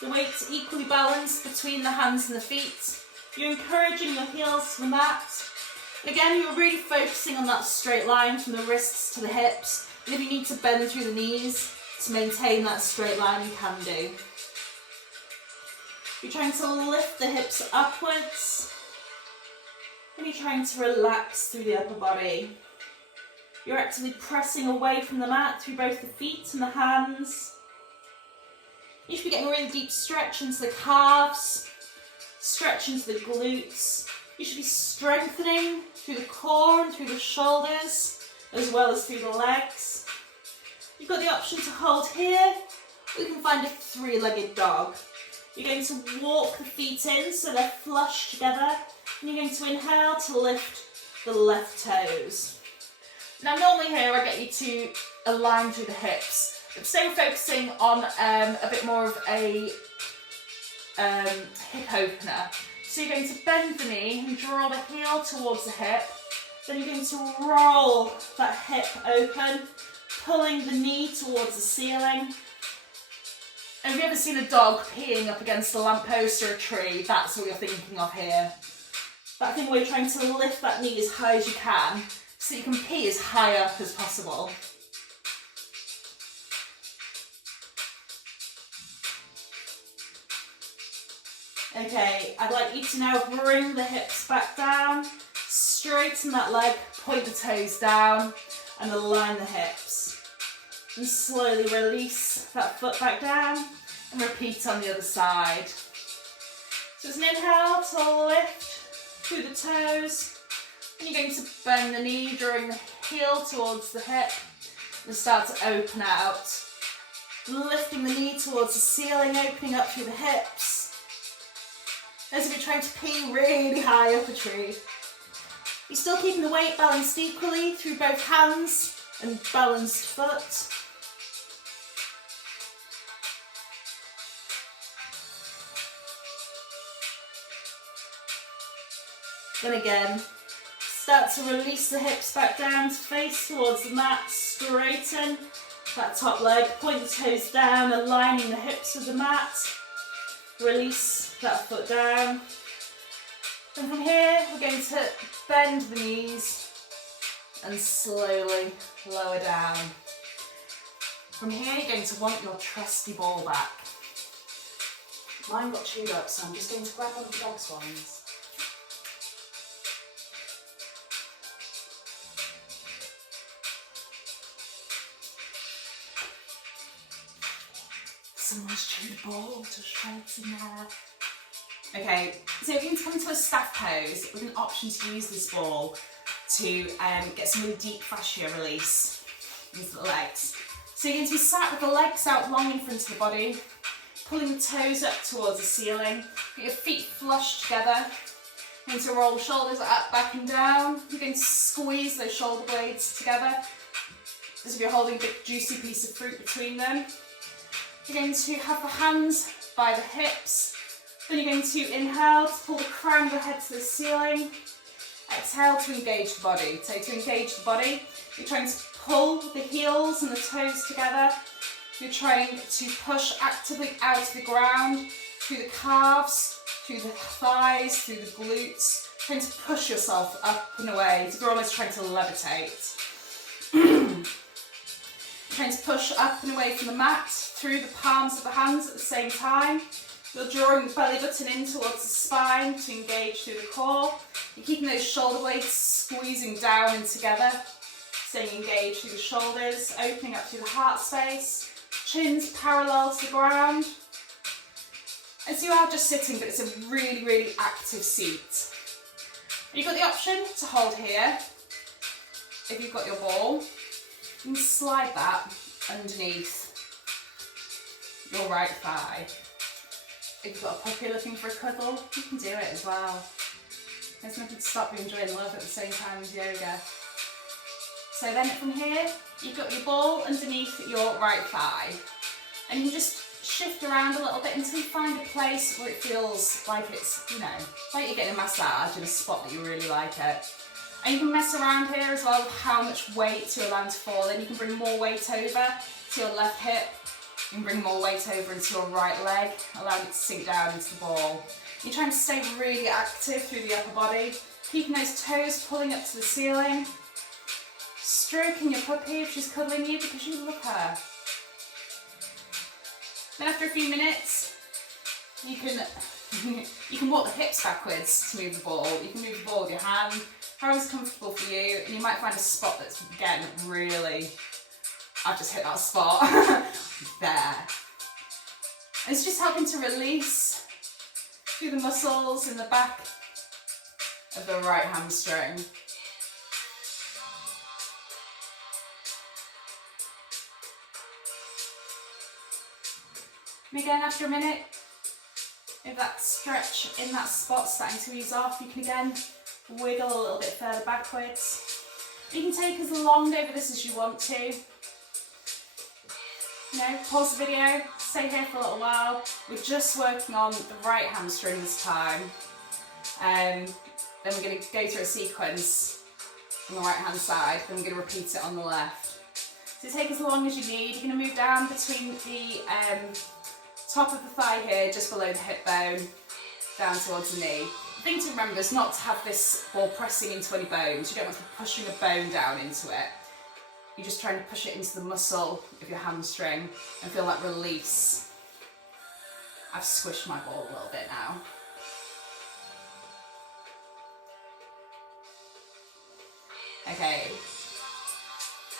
the weight equally balanced between the hands and the feet. You're encouraging your heels to the mat. And again, you're really focusing on that straight line from the wrists to the hips. And if you need to bend through the knees to maintain that straight line, you can do. You're trying to lift the hips upwards. And you're trying to relax through the upper body. You're actively pressing away from the mat through both the feet and the hands. You should be getting a really deep stretch into the calves, stretch into the glutes. You should be strengthening through the core and through the shoulders, as well as through the legs. You've got the option to hold here, or you can find a three-legged dog. You're going to walk the feet in so they're flush together, and you're going to inhale to lift the left toes. Now normally here I get you to align through the hips, but today we're focusing on a bit more of a hip opener. So you're going to bend the knee and draw the heel towards the hip, then you're going to roll that hip open, pulling the knee towards the ceiling. And have you ever seen a dog peeing up against a lamppost or a tree? That's what you're thinking of here. That thing where you're trying to lift that knee as high as you can, so you can pee as high up as possible. Okay, I'd like you to now bring the hips back down, straighten that leg, point the toes down, and align the hips. And slowly release that foot back down, and repeat on the other side. So it's an inhale to lift through the toes. And you're going to bend the knee, drawing the heel towards the hip, and start to open out. Lifting the knee towards the ceiling, opening up through the hips. As if you're trying to pee really high up a tree. You're still keeping the weight balanced equally through both hands and balanced foot. Then again, start to release the hips back down to face towards the mat, straighten that top leg, point the toes down, aligning the hips with the mat, release that foot down. And from here, we're going to bend the knees and slowly lower down. From here, you're going to want your trusty ball back. Mine got chewed up, so I'm just going to grab one of the dog's ones. Someone's chewed a ball to shreds in there. Okay, so we're going to come to a staff pose with an option to use this ball to get some really deep fascia release into the legs. So you're going to be sat with the legs out long in front of the body, pulling the toes up towards the ceiling, get your feet flush together. You're going to roll the shoulders up, back and down. You're going to squeeze those shoulder blades together as if you're holding a big juicy piece of fruit between them. You're going to have the hands by the hips. Then you're going to inhale to pull the crown of the head to the ceiling. Exhale to engage the body. So to engage the body, you're trying to pull the heels and the toes together. You're trying to push actively out of the ground, through the calves, through the thighs, through the glutes, trying to push yourself up and away. You're almost trying to levitate. Trying to push up and away from the mat, through the palms of the hands at the same time. You're drawing the belly button in towards the spine to engage through the core. You're keeping those shoulder blades squeezing down and together, staying engaged through the shoulders, opening up through the heart space, chins parallel to the ground. And so you are just sitting, but it's a really, really active seat. You've got the option to hold here. If you've got your ball, you can slide that underneath your right thigh. If you've got a puppy looking for a cuddle, you can do it as well. There's nothing to stop you enjoying love at the same time as yoga. So then from here, you've got your ball underneath your right thigh. And you can just shift around a little bit until you find a place where it feels like it's, like you're getting a massage in a spot that you really like it. And you can mess around here as well with how much weight you're allowed to fall in. You can bring more weight over to your left hip. You can bring more weight over into your right leg, allowing it to sink down into the ball. You're trying to stay really active through the upper body, keeping those toes pulling up to the ceiling, stroking your puppy if she's cuddling you because you love her. Then after a few minutes, you can walk the hips backwards to move the ball. You can move the ball with your hand, however's comfortable for you, and you might find a spot that's, again, really, I've just hit that spot, there. And it's just helping to release through the muscles in the back of the right hamstring. And again, after a minute, if that stretch in that spot starting to ease off, you can again wiggle a little bit further backwards. You can take as long over this as you want to. Pause the video, stay here for a little while. We're just working on the right hamstring this time. Then we're going to go through a sequence on the right hand side, then we're going to repeat it on the left. So take as long as you need. You're going to move down between the top of the thigh here, just below the hip bone, down towards the knee. The thing to remember is not to have this ball pressing into any bones. You don't want to be pushing a bone down into it. You're just trying to push it into the muscle of your hamstring and feel that release. I've squished my ball a little bit now. Okay,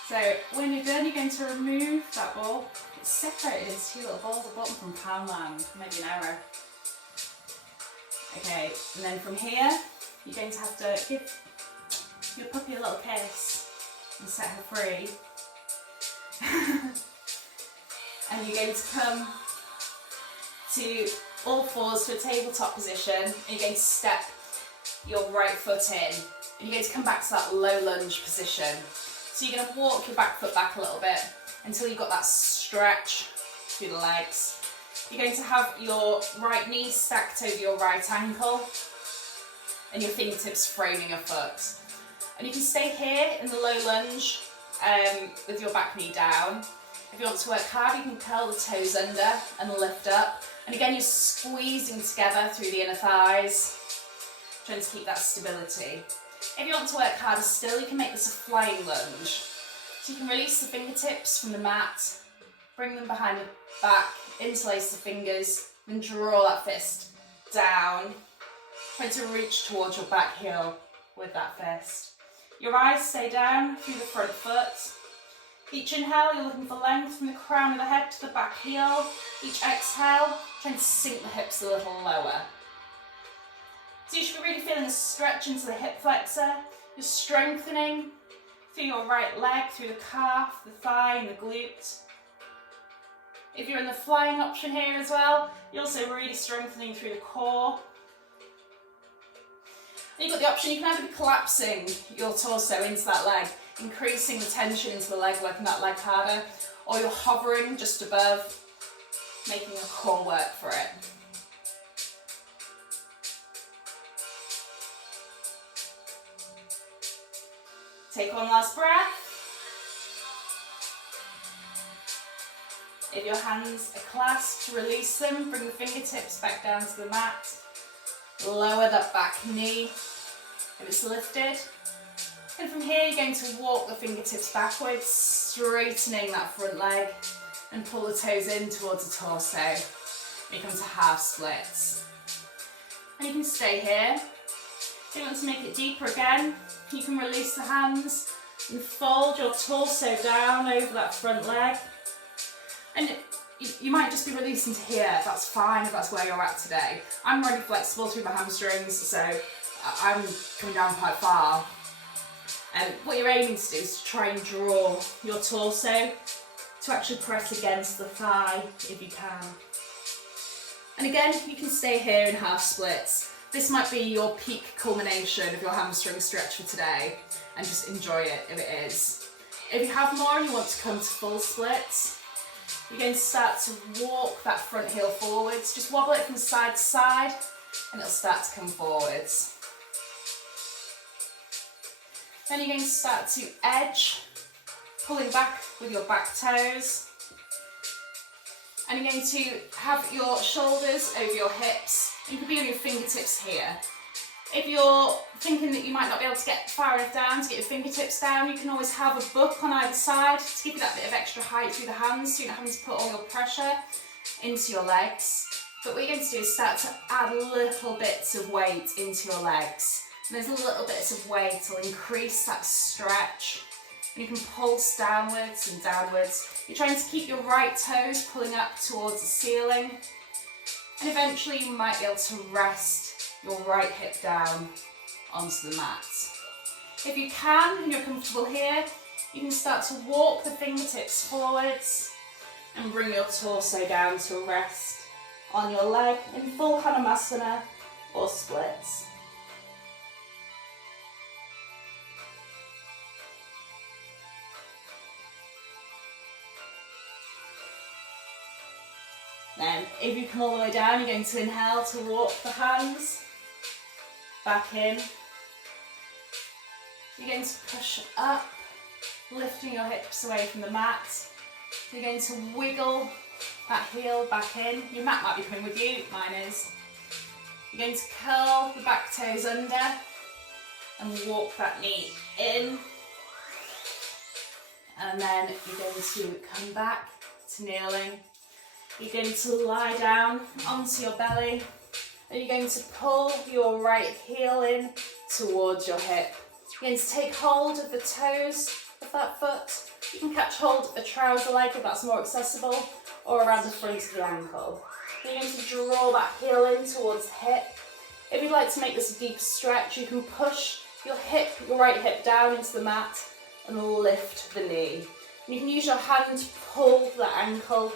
so when you're done, you're going to remove that ball. It's separated into two little balls at the bottom from Poundland, maybe an error. Okay, and then from here, you're going to have to give your puppy a little kiss and set her free. And you're going to come to all fours to a tabletop position, and you're going to step your right foot in. And you're going to come back to that low lunge position. So you're going to walk your back foot back a little bit until you've got that stretch through the legs. You're going to have your right knee stacked over your right ankle and your fingertips framing your foot. And you can stay here in the low lunge with your back knee down. If you want to work hard, you can curl the toes under and lift up. And again, you're squeezing together through the inner thighs, trying to keep that stability. If you want to work harder still, you can make this a flying lunge. So you can release the fingertips from the mat, bring them behind the back, interlace the fingers, then draw that fist down, trying to reach towards your back heel with that fist. Your eyes stay down through the front foot. Each inhale, you're looking for length from the crown of the head to the back heel. Each exhale, trying to sink the hips a little lower. So you should be really feeling a stretch into the hip flexor. You're strengthening through your right leg, through the calf, the thigh and the glute. If you're in the flying option here as well, you're also really strengthening through the core. And you've got the option, you can either be collapsing your torso into that leg, increasing the tension into the leg, working that leg harder, or you're hovering just above, making your core work for it. Take one last breath. If your hands are clasped, release them, bring the fingertips back down to the mat. Lower that back knee, and it's lifted. And from here you're going to walk the fingertips backwards, straightening that front leg, and pull the toes in towards the torso. You come to half splits. And you can stay here. If you want to make it deeper again, you can release the hands and fold your torso down over that front leg. And you might just be releasing to here, that's fine if that's where you're at today. I'm really flexible through my hamstrings, so I'm coming down quite far. And what you're aiming to do is to try and draw your torso to actually press against the thigh if you can. And again, you can stay here in half splits. This might be your peak culmination of your hamstring stretch for today, and just enjoy it if it is. If you have more and you want to come to full splits, you're going to start to walk that front heel forwards. Just wobble it from side to side and it'll start to come forwards. Then you're going to start to edge, pulling back with your back toes. And you're going to have your shoulders over your hips. You could be on your fingertips here. If you're thinking that you might not be able to get far enough down to get your fingertips down, you can always have a book on either side to give you that bit of extra height through the hands so you're not having to put all your pressure into your legs. But what you're going to do is start to add little bits of weight into your legs. And those little bits of weight will increase that stretch. And you can pulse downwards and downwards. You're trying to keep your right toes pulling up towards the ceiling. And eventually you might be able to rest your right hip down onto the mat. If you can and you're comfortable here, you can start to walk the fingertips forwards and bring your torso down to rest on your leg in full Hanumasana or splits. Then, if you come all the way down, you're going to inhale to walk the hands back in. You're going to push up, lifting your hips away from the mat. You're going to wiggle that heel back in. Your mat might be coming with you, mine is. You're going to curl the back toes under and walk that knee in. And then you're going to come back to kneeling. You're going to lie down onto your belly and you're going to pull your right heel in towards your hip. You're going to take hold of the toes of that foot. You can catch hold of the trouser leg if that's more accessible, or around the front of the ankle. You're going to draw that heel in towards the hip. If you'd like to make this a deep stretch, you can push your right hip down into the mat and lift the knee. And you can use your hand to pull the ankle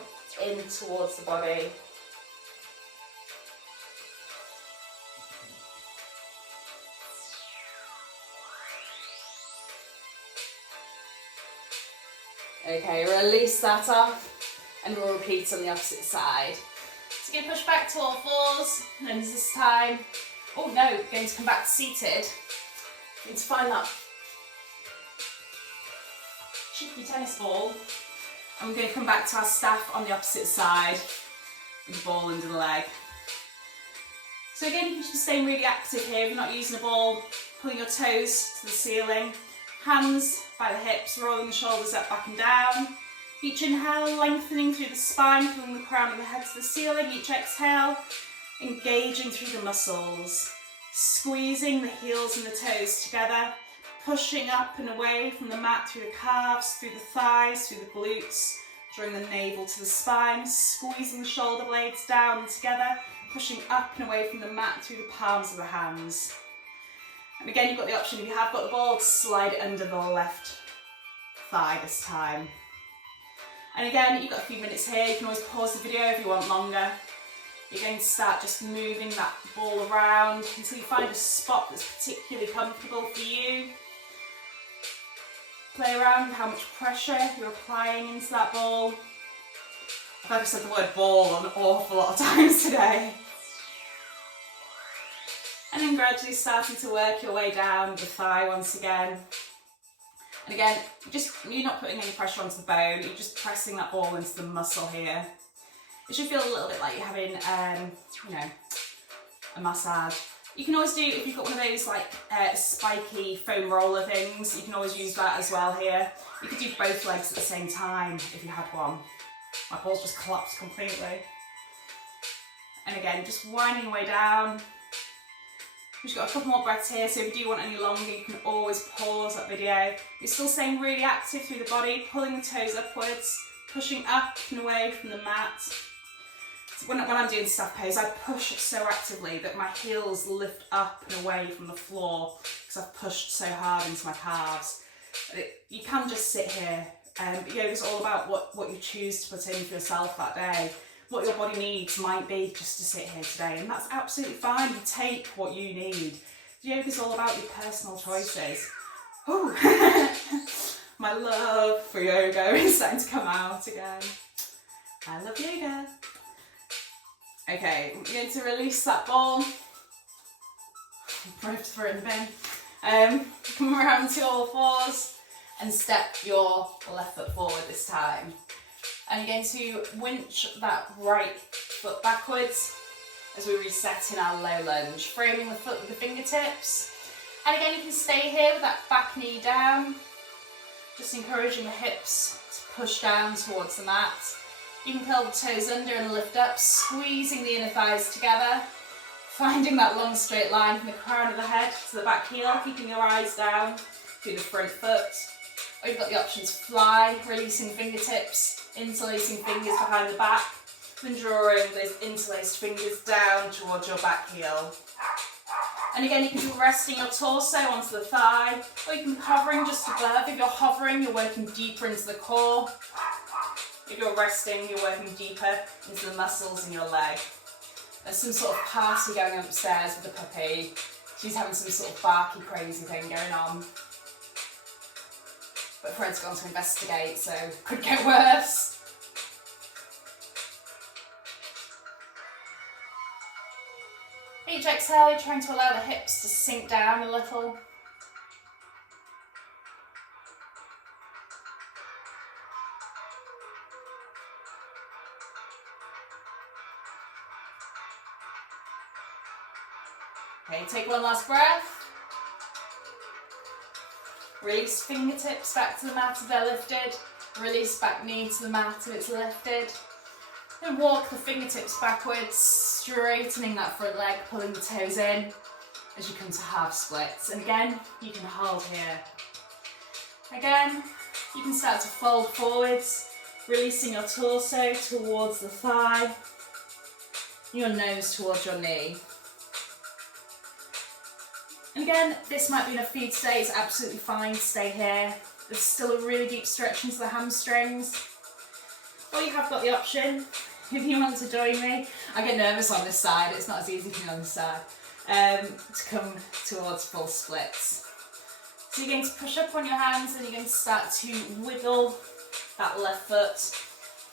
in towards the body. Okay, release that off and we'll repeat on the opposite side. So you're going to push back to all fours, and this time, oh no, we're going to come back to seated. Going to find that cheeky tennis ball. And we're going to come back to our staff on the opposite side with the ball under the leg. So again, you can just be staying really active here. If you're not using a ball, pulling your toes to the ceiling, hands by the hips, rolling the shoulders up, back and down. Each inhale, lengthening through the spine, pulling the crown of the head to the ceiling. Each exhale, engaging through the muscles, squeezing the heels and the toes together, pushing up and away from the mat through the calves, through the thighs, through the glutes, drawing the navel to the spine, squeezing the shoulder blades down and together, pushing up and away from the mat through the palms of the hands. And again, you've got the option, if you have got the ball, to slide it under the left thigh this time. And again, you've got a few minutes here, you can always pause the video if you want longer. You're going to start just moving that ball around until you find a spot that's particularly comfortable for you. Play around with how much pressure you're applying into that ball. I've said the word ball an awful lot of times today. And then gradually starting to work your way down the thigh once again. And again, you're not putting any pressure onto the bone, you're just pressing that ball into the muscle here. It should feel a little bit like you're having, a massage. You can always do, if you've got one of those like spiky foam roller things, you can always use that as well here. You could do both legs at the same time if you had one. My balls just collapsed completely. And again, just winding your way down. We've just got a couple more breaths here, so if you do want any longer, you can always pause that video. You're still staying really active through the body, pulling the toes upwards, pushing up and away from the mat. So when I'm doing staff pose, I push so actively that my heels lift up and away from the floor because I've pushed so hard into my calves. You can just sit here. But yoga's all about what you choose to put in for yourself that day. What your body needs might be just to sit here today, and that's absolutely fine. You take what you need. Yoga's all about your personal choices. Ooh. My love for yoga is starting to come out again. I love yoga. Okay, we're going to release that ball. Ripped for it in the bin. Come around to all fours and step your left foot forward this time. And you're going to winch that right foot backwards as we reset in our low lunge, framing the foot with the fingertips. And again, you can stay here with that back knee down, just encouraging the hips to push down towards the mat. You can curl the toes under and lift up, squeezing the inner thighs together, finding that long straight line from the crown of the head to the back heel, keeping your eyes down through the front foot. Or you've got the option to fly, releasing fingertips, interlacing fingers behind the back, and drawing those interlaced fingers down towards your back heel. And again, you can be resting your torso onto the thigh, or you can be hovering just above. If you're hovering, you're working deeper into the core. If you're resting, you're working deeper into the muscles in your leg. There's some sort of party going on upstairs with the puppy. She's having some sort of barky, crazy thing going on. But Fred's gone to investigate, so could get worse. Each exhale, you're trying to allow the hips to sink down a little. Okay, take one last breath. Release fingertips back to the mat if they're lifted. Release back knee to the mat if it's lifted. And walk the fingertips backwards, straightening that front leg, pulling the toes in as you come to half splits. And again, you can hold here. Again, you can start to fold forwards, releasing your torso towards the thigh, your nose towards your knee. And again, this might be enough for you today. It's absolutely fine to stay here. There's still a really deep stretch into the hamstrings. Or you have got the option, if you want to join me, I get nervous on this side, it's not as easy for me on this side, to come towards full splits. So you're going to push up on your hands and you're going to start to wiggle that left foot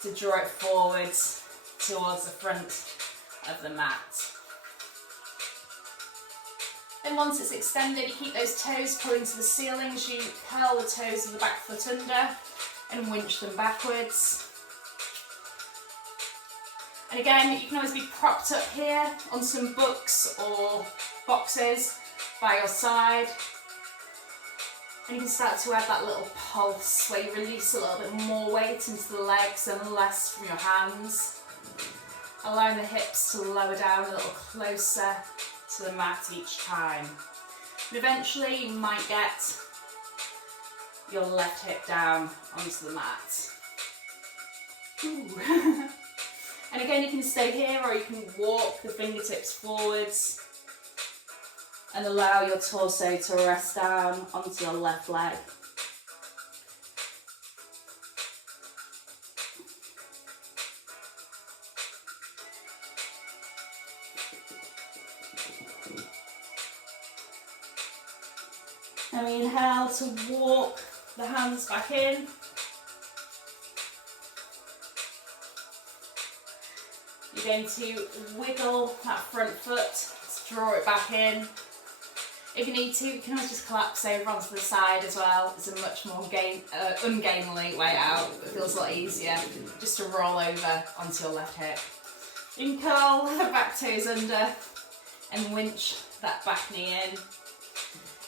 to draw it forwards towards the front of the mat. Then once it's extended, you keep those toes pulling to the ceiling as you curl the toes of the back foot under and winch them backwards. And again, you can always be propped up here on some books or boxes by your side. And you can start to add that little pulse where you release a little bit more weight into the legs and less from your hands. Allowing the hips to lower down a little closer to the mat each time. And eventually you might get your left hip down onto the mat. Ooh. And again, you can stay here or you can walk the fingertips forwards and allow your torso to rest down onto your left leg. And we inhale to walk the hands back in. You're going to wiggle that front foot to draw it back in. If you need to, you can always just collapse over onto the side as well. It's a much more ungainly way out. It feels a lot easier just to roll over onto your left hip. You can curl the back toes under. and winch that back knee in.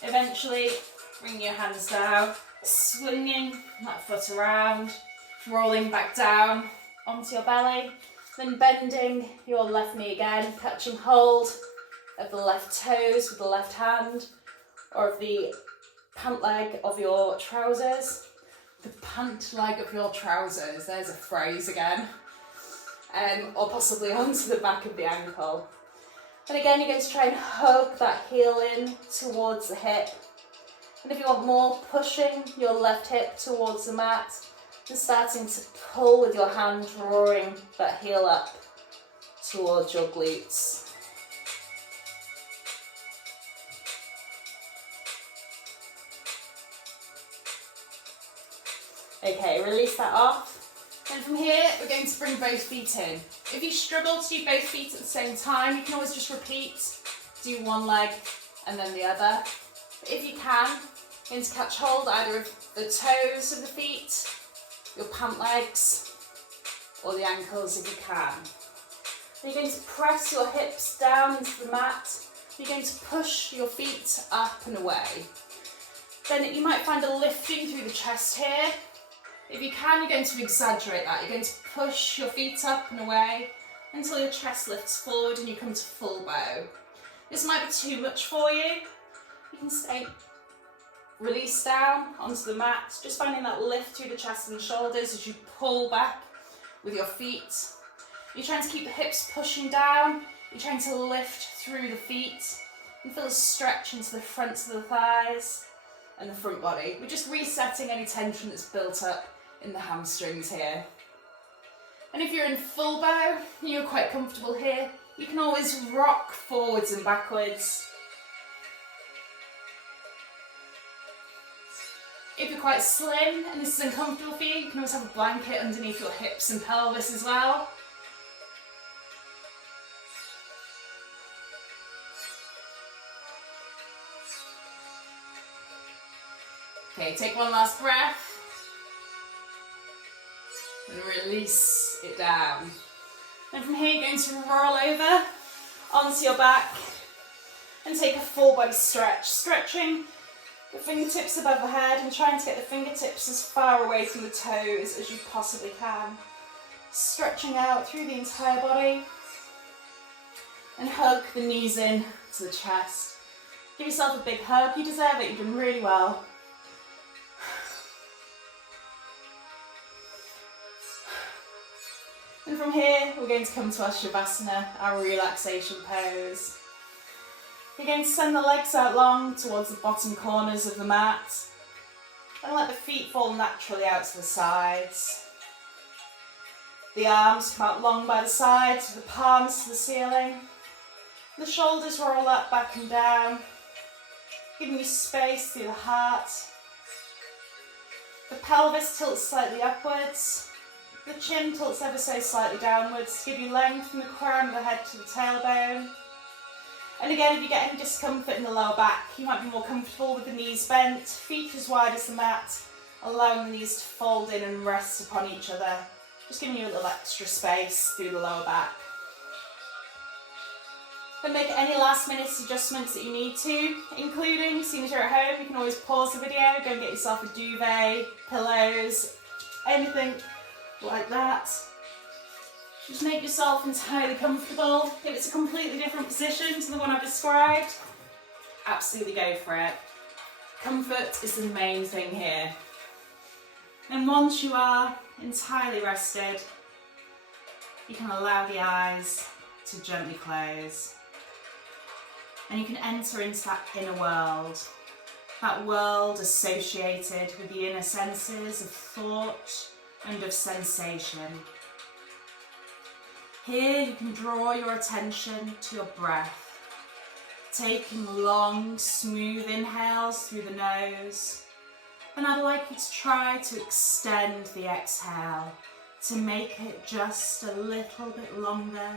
Eventually, bring your hands down, swinging that foot around, rolling back down onto your belly, then bending your left knee again, catching hold of the left toes with the left hand, or of the pant leg of your trousers. The pant leg of your trousers, there's a phrase again. Or possibly onto the back of the ankle. And again, you're going to try and hug that heel in towards the hip. And if you want more, pushing your left hip towards the mat and starting to pull with your hand, drawing that heel up towards your glutes. Okay, release that off. And from here, we're going to bring both feet in. If you struggle to do both feet at the same time, you can always just repeat. Do one leg and then the other. But if you can, you're going to catch hold either of the toes of the feet, your pant legs, or the ankles if you can. And you're going to press your hips down into the mat. You're going to push your feet up and away. Then you might find a lifting through the chest here. If you can, you're going to exaggerate that. You're going to push your feet up and away until your chest lifts forward and you come to full bow. This might be too much for you. You can stay release down onto the mat, just finding that lift through the chest and shoulders as you pull back with your feet. You're trying to keep the hips pushing down. You're trying to lift through the feet and feel a stretch into the fronts of the thighs and the front body. We're just resetting any tension that's built up in the hamstrings here. And if you're in full bow, you're quite comfortable here, you can always rock forwards and backwards. If you're quite slim and this is uncomfortable for you, you can always have a blanket underneath your hips and pelvis as well. Okay, take one last breath. And release it down. And from here, you're going to roll over onto your back and take a full body stretch. Stretching the fingertips above the head and trying to get the fingertips as far away from the toes as you possibly can. Stretching out through the entire body. And hug the knees in to the chest. Give yourself a big hug. You deserve it. You've done really well. And from here, we're going to come to our Shavasana, our relaxation pose. You're going to send the legs out long towards the bottom corners of the mat and let the feet fall naturally out to the sides. The arms come out long by the sides with the palms to the ceiling. The shoulders roll up, back and down, giving you space through the heart. The pelvis tilts slightly upwards. The chin tilts ever so slightly downwards to give you length from the crown of the head to the tailbone. And again, if you get any discomfort in the lower back, you might be more comfortable with the knees bent, feet as wide as the mat, allowing the knees to fold in and rest upon each other, just giving you a little extra space through the lower back. Then make any last minute adjustments that you need to, including, seeing as you're at home, you can always pause the video, go and get yourself a duvet, pillows, anything like that. Just make yourself entirely comfortable. If it's a completely different position to the one I've described, absolutely go for it. Comfort is the main thing here. And once you are entirely rested, you can allow the eyes to gently close. And you can enter into that inner world, that world associated with the inner senses of thought and of sensation. Here you can draw your attention to your breath, taking long, smooth inhales through the nose. And I'd like you to try to extend the exhale to make it just a little bit longer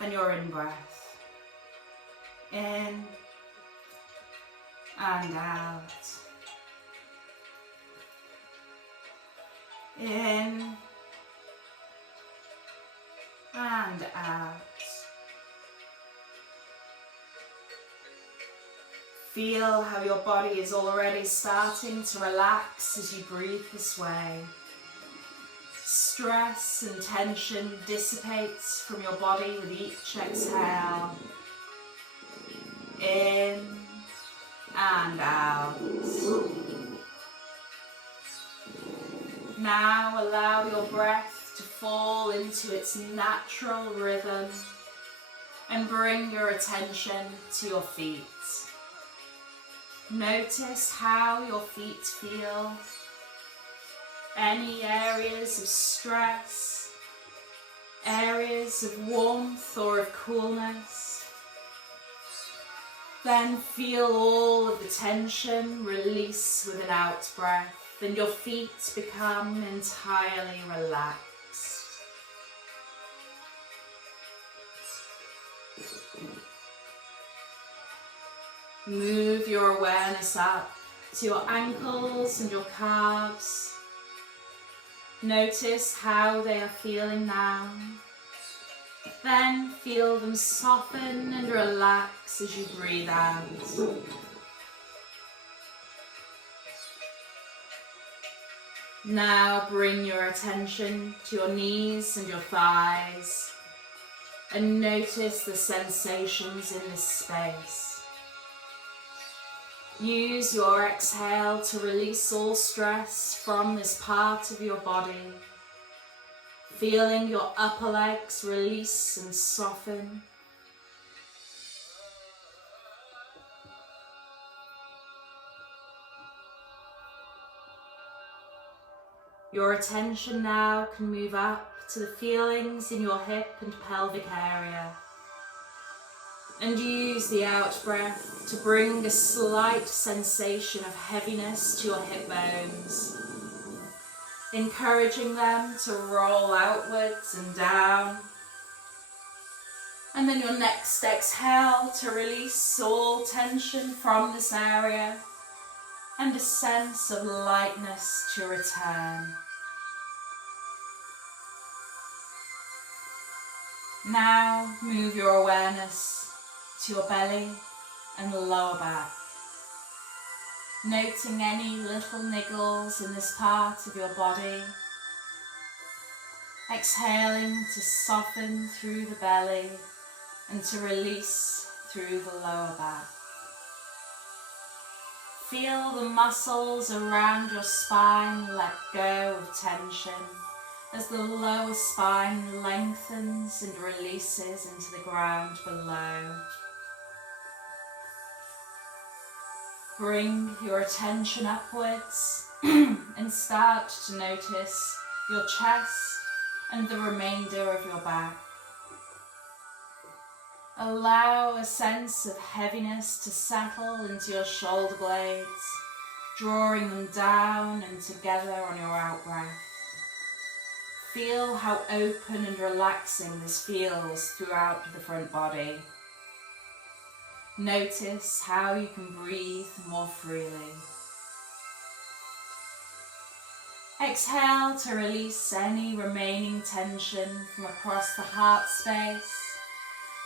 than your in-breath. In and out. In and out. Feel how your body is already starting to relax as you breathe this way. Stress and tension dissipates from your body with each exhale. In and out. Now allow your breath to fall into its natural rhythm and bring your attention to your feet. Notice how your feet feel. Any areas of stress, areas of warmth or of coolness. Then feel all of the tension release with an out breath, and your feet become entirely relaxed. Move your awareness up to your ankles and your calves. Notice how they are feeling now. Then feel them soften and relax as you breathe out. Now bring your attention to your knees and your thighs and notice the sensations in this space. Use your exhale to release all stress from this part of your body. Feeling your upper legs release and soften. Your attention now can move up to the feelings in your hip and pelvic area. And use the out breath to bring a slight sensation of heaviness to your hip bones, encouraging them to roll outwards and down. And then your next exhale to release all tension from this area and a sense of lightness to return. Now move your awareness to your belly and lower back, noting any little niggles in this part of your body. Exhaling to soften through the belly and to release through the lower back. Feel the muscles around your spine let go of tension as the lower spine lengthens and releases into the ground below. Bring your attention upwards and start to notice your chest and the remainder of your back. Allow a sense of heaviness to settle into your shoulder blades, drawing them down and together on your out breath. Feel how open and relaxing this feels throughout the front body. Notice how you can breathe more freely. Exhale to release any remaining tension from across the heart space.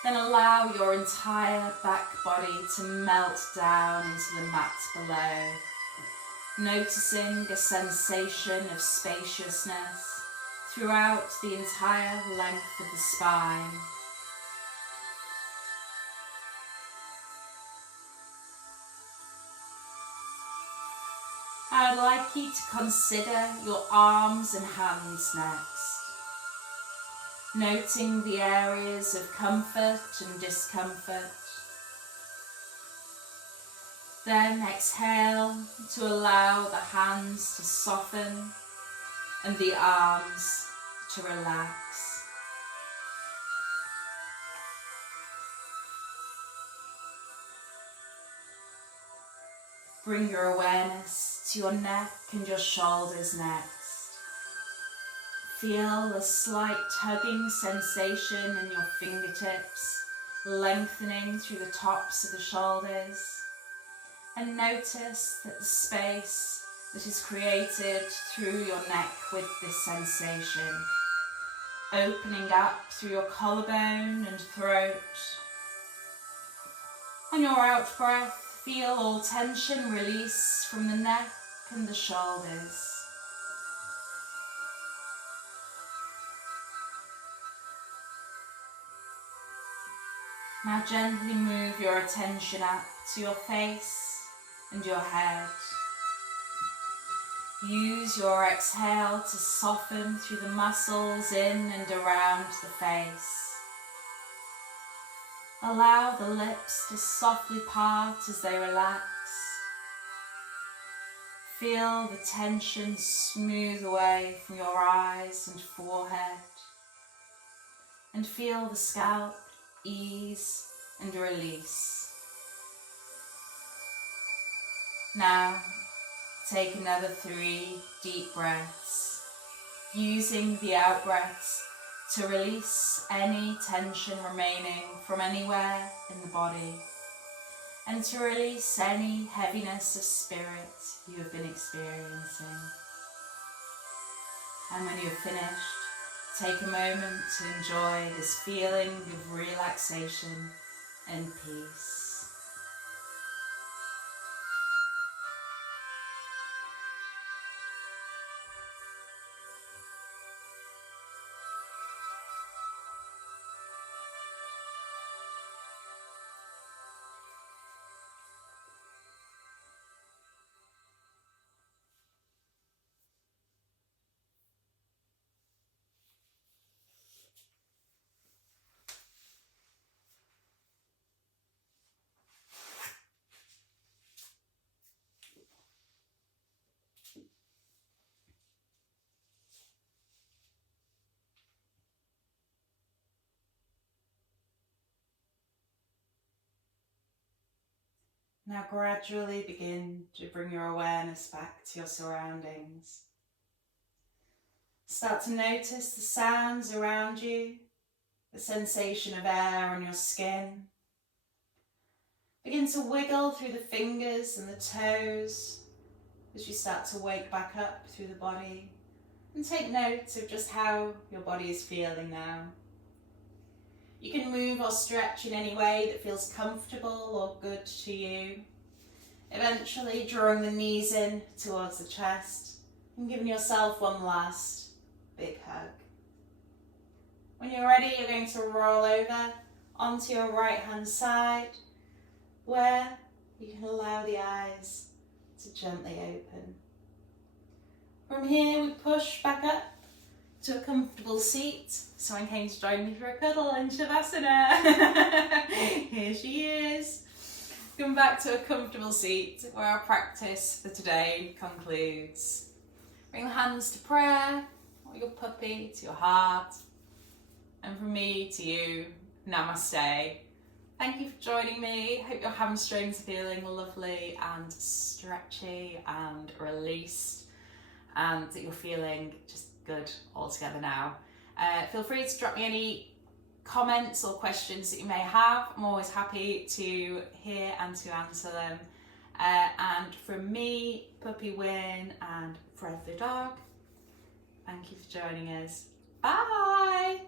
Then allow your entire back body to melt down into the mat below, noticing a sensation of spaciousness throughout the entire length of the spine. I would like you to consider your arms and hands next, noting the areas of comfort and discomfort. Then exhale to allow the hands to soften and the arms to relax. Bring your awareness to your neck and your shoulders next. Feel a slight tugging sensation in your fingertips, lengthening through the tops of the shoulders. And notice that the space that is created through your neck with this sensation, opening up through your collarbone and throat. On your out breath, Feel all tension release from the neck and the shoulders. Now gently move your attention up to your face and your head. Use your exhale to soften through the muscles in and around the face. Allow the lips to softly part as they relax. Feel the tension smooth away from your eyes and forehead. And feel the scalp ease and release. Now, take another 3 deep breaths, using the out breaths to release any tension remaining from anywhere in the body, and to release any heaviness of spirit you have been experiencing. And when you've finished, take a moment to enjoy this feeling of relaxation and peace. Now gradually begin to bring your awareness back to your surroundings. Start to notice the sounds around you, the sensation of air on your skin. Begin to wiggle through the fingers and the toes as you start to wake back up through the body, and take note of just how your body is feeling now. You can move or stretch in any way that feels comfortable or good to you. Eventually drawing the knees in towards the chest and giving yourself one last big hug. When you're ready, you're going to roll over onto your right hand side, where you can allow the eyes to gently open. From here, we push back up to a comfortable seat. Someone came to join me for a cuddle in Shavasana. Here she is. Come back to a comfortable seat where our practice for today concludes. Bring the hands to prayer, or your puppy to your heart. And from me to you, namaste. Thank you for joining me. Hope your hamstrings are feeling lovely and stretchy and released, and that you're feeling just good all together now. Feel free to drop me any comments or questions that you may have. I'm always happy to hear and to answer them. And from me, Puppy Win and Fred the dog, thank you for joining us. Bye!